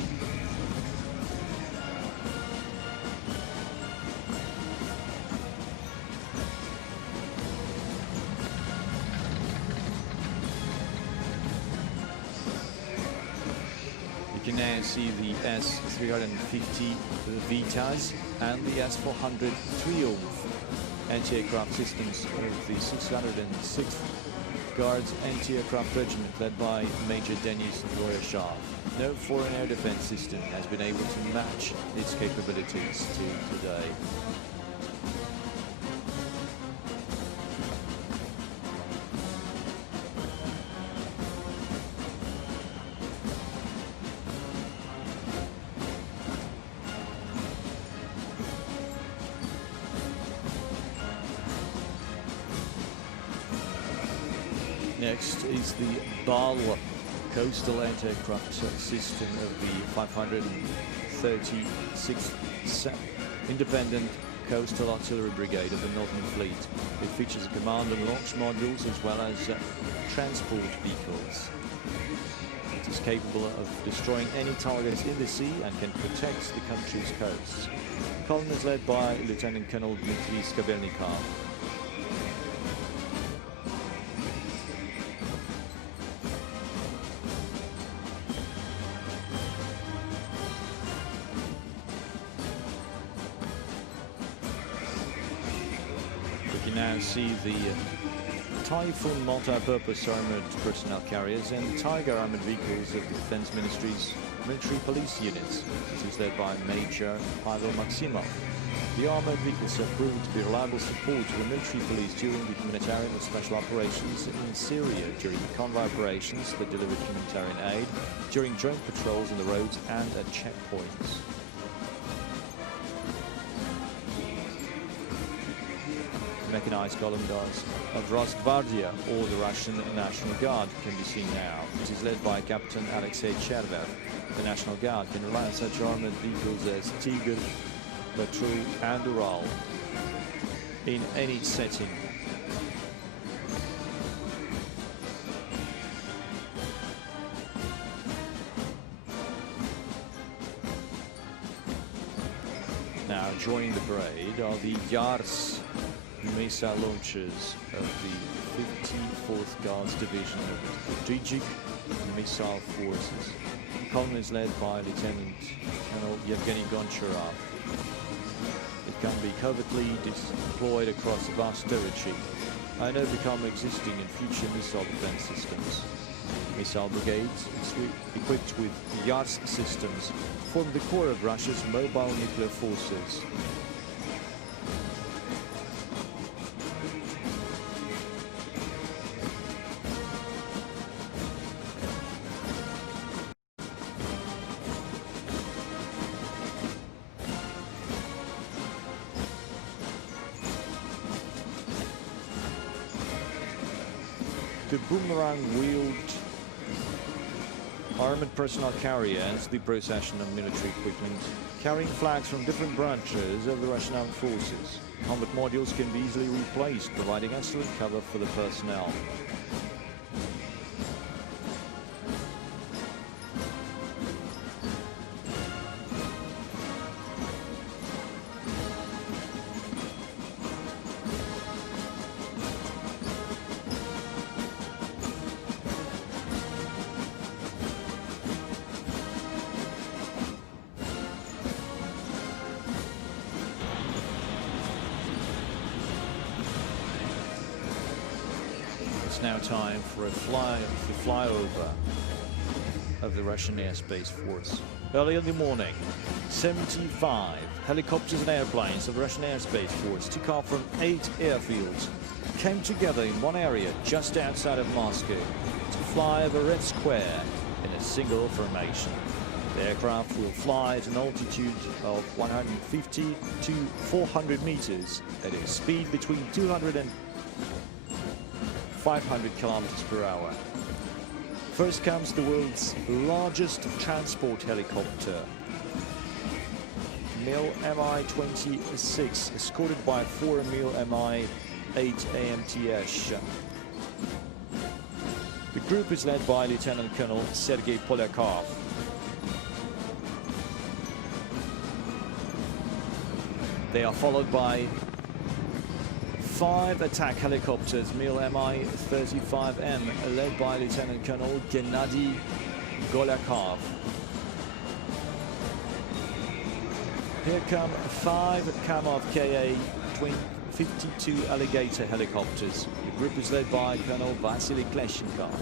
You can now see the S-350 Vitas and the S-400 Triumph anti-aircraft systems of the 606th Guards Anti-Aircraft Regiment led by Major Denis Goryashov. No foreign air defense system has been able to match its capabilities till today. Next is the BAL coastal anti-aircraft system of the 536th Independent Coastal Artillery Brigade of the Northern Fleet. It features command and launch modules as well as transport vehicles. It is capable of destroying any targets in the sea and can protect the country's coasts. The column is led by Lieutenant Colonel Dmitry Skabelnikov. You can now see the Typhoon multi-purpose armored personnel carriers and Tiger armored vehicles of the Defense Ministry's military police units. It is led by Major Pavel Maximov. The armored vehicles have proven to be reliable support to the military police during the humanitarian and special operations in Syria, during the convoy operations that delivered humanitarian aid, during joint patrols on the roads and at checkpoints. Mechanized column of Rosgvardia, or the Russian National Guard, can be seen now. It is led by Captain Alexei Chervev. The National Guard can rely on such armored vehicles as Tiger, Patrol and Ural in any setting. Now joining the parade are the Yars missile launchers of the 54th Guards Division of Strategic Missile Forces. The column is led by Lieutenant Colonel Yevgeny Goncharov. It can be covertly deployed across vast territory and overcome existing and future missile defense systems. Missile brigades equipped with Yars systems form the core of Russia's mobile nuclear forces. the boomerang-wheeled armored personnel carrier ends the procession of military equipment, carrying flags from different branches of the Russian armed forces. Combat modules can be easily replaced, providing excellent cover for the personnel. It's now time for a flyover of the Russian airspace force. Early in the morning, 75 helicopters and airplanes of the Russian airspace force took off from 8 airfields, came together in one area just outside of Moscow to fly over Red Square in a single formation. The aircraft will fly at an altitude of 150 to 400 meters at a speed between 200 and 500 kilometers per hour. First comes the world's largest transport helicopter, Mil Mi-26, escorted by 4 Mil Mi-8 AMTS. The group is led by Lieutenant Colonel Sergei Polyakov. They are followed by 5 attack helicopters, Mil Mi-35M, led by Lieutenant Colonel Gennady Golyakov. Here come 5 Kamov Ka-52 Alligator helicopters. The group is led by Colonel Vasily Kleshchenkov.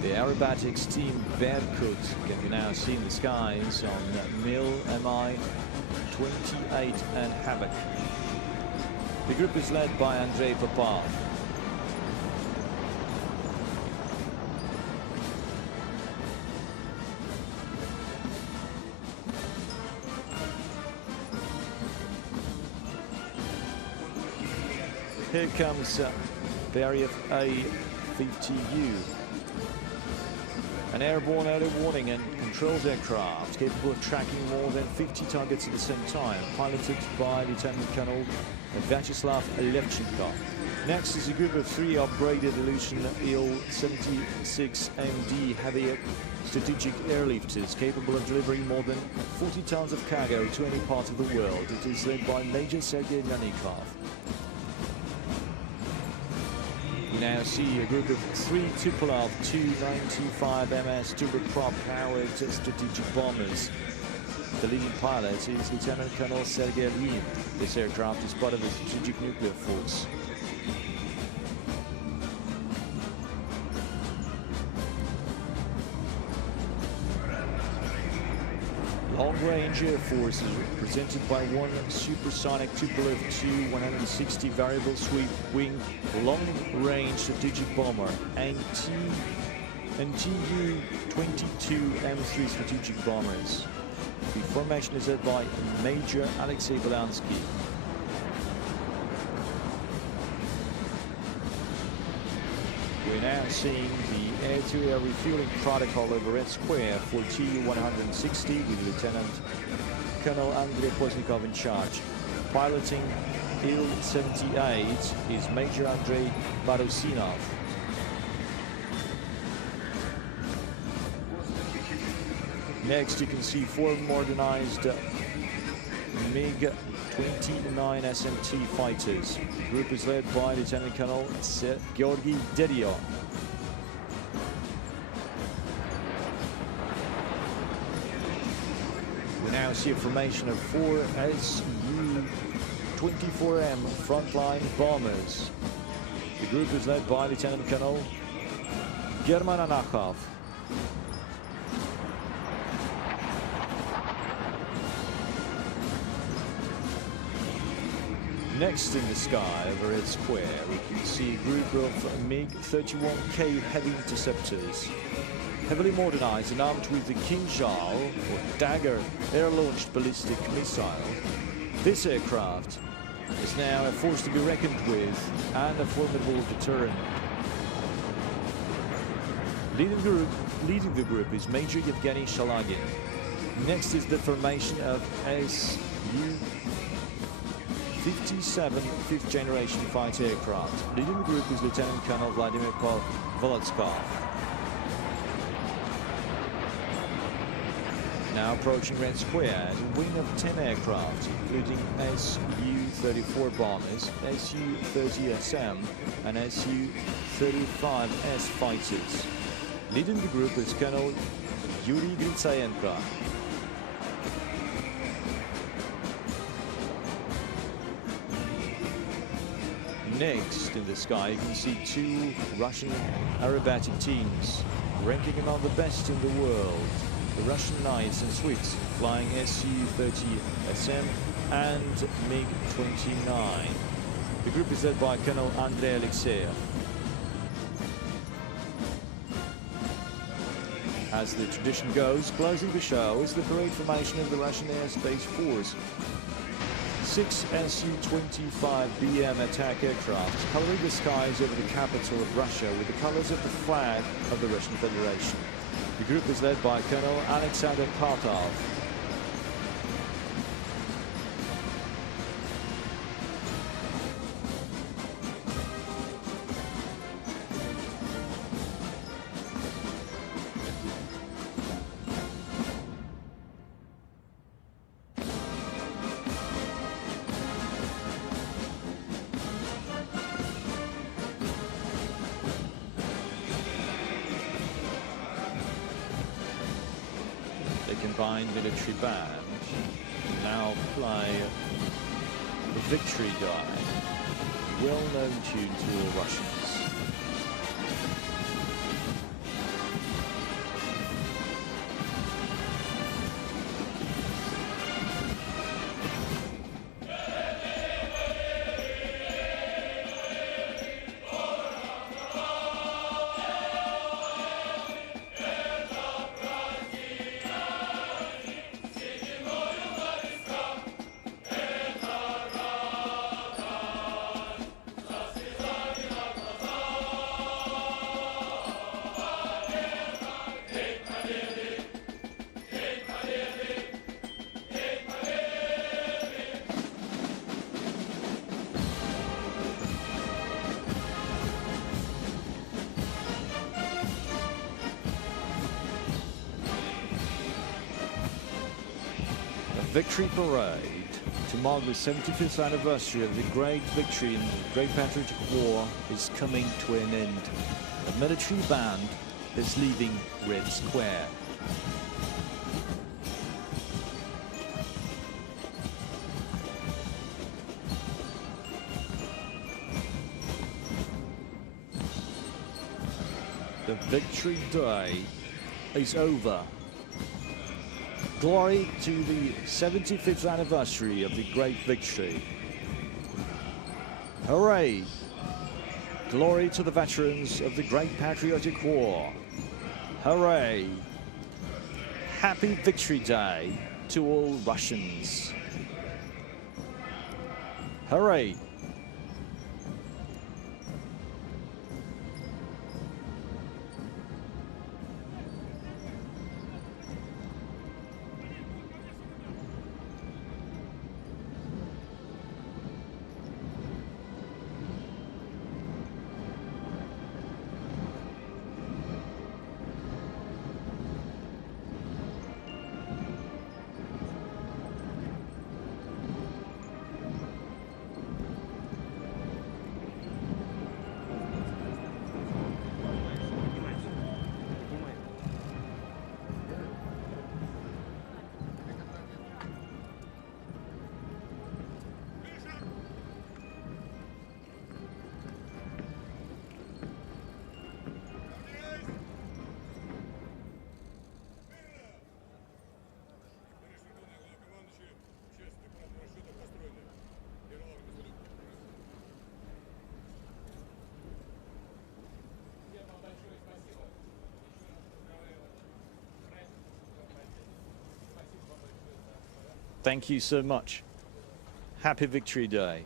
The aerobatics team Berkut can be now seen in the skies on Mil Mi-28 and Havoc. The group is led by Andrei Popov. Here comes Beriev A-50U. An airborne early warning and controls aircraft capable of tracking more than 50 targets at the same time, piloted by Lieutenant Colonel Vyacheslav Levchenkov. Next is a group of 3 upgraded Ilyushin Il-76MD heavy strategic airlifters capable of delivering more than 40 tons of cargo to any part of the world. It is led by Major Sergei Yanikov. We now see a group of 3 Tupolev Tu-925MS turboprop-powered strategic bombers. The leading pilot is Lieutenant Colonel Sergei Lyin. This aircraft is part of the strategic nuclear force. Long-range air force is represented by 1 supersonic Tupolev Tu-160 variable sweep wing long-range strategic bomber and Tu-22M3 strategic bombers. The formation is led by Major Alexei Belansky. We're now seeing the air-to-air refueling protocol over Red Square for Tu-160 with Lieutenant Colonel Andrei Poznikov in charge. Piloting Il-78 is Major Andrei Barusinov. Next, you can see 4 modernized MiG-29 SMT fighters. The group is led by Lieutenant Colonel Georgy Derio. We now see a formation of 4 Su-24M frontline bombers. The group is led by Lieutenant Colonel German Anakhov. Next in the sky over Red Square, we can see a group of MiG-31K heavy interceptors, heavily modernized and armed with the Kinzhal or Dagger air-launched ballistic missile. This aircraft is now a force to be reckoned with and a formidable deterrent. Leading the group is Major Yevgeny Shalagin. Next is the formation of Su-57 fifth generation fighter aircraft. Leading the group is Lieutenant Colonel Vladimir Volodskov. Now approaching Red Square, a wing of 10 aircraft, including Su-34 bombers, Su-30SM and Su-35S fighters. Leading the group is Colonel Yuri Gritsayenko. Next in the sky you can see two Russian aerobatic teams ranking among the best in the world. The Russian Knights and Swiss flying Su-30SM and MiG-29. The group is led by Colonel Andrei Alexeyev. As the tradition goes, closing the show is the parade formation of the Russian Airspace Force. 6 Su-25BM attack aircraft coloring the skies over the capital of Russia with the colors of the flag of the Russian Federation. The group is led by Colonel Alexander Partov. Combined military band now play the Victory Die, well-known tune to all Russians. Victory Parade to mark the 75th anniversary of the Great Victory in the Great Patriotic War is coming to an end. The military band is leaving Red Square. The Victory Day is over. Glory to the 75th anniversary of the Great Victory. Hooray! Glory to the veterans of the Great Patriotic War. Hooray! Happy Victory Day to all Russians. Hooray! Thank you so much. Happy Victory Day.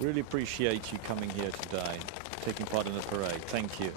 Really appreciate you coming here today, taking part in the parade. Thank you.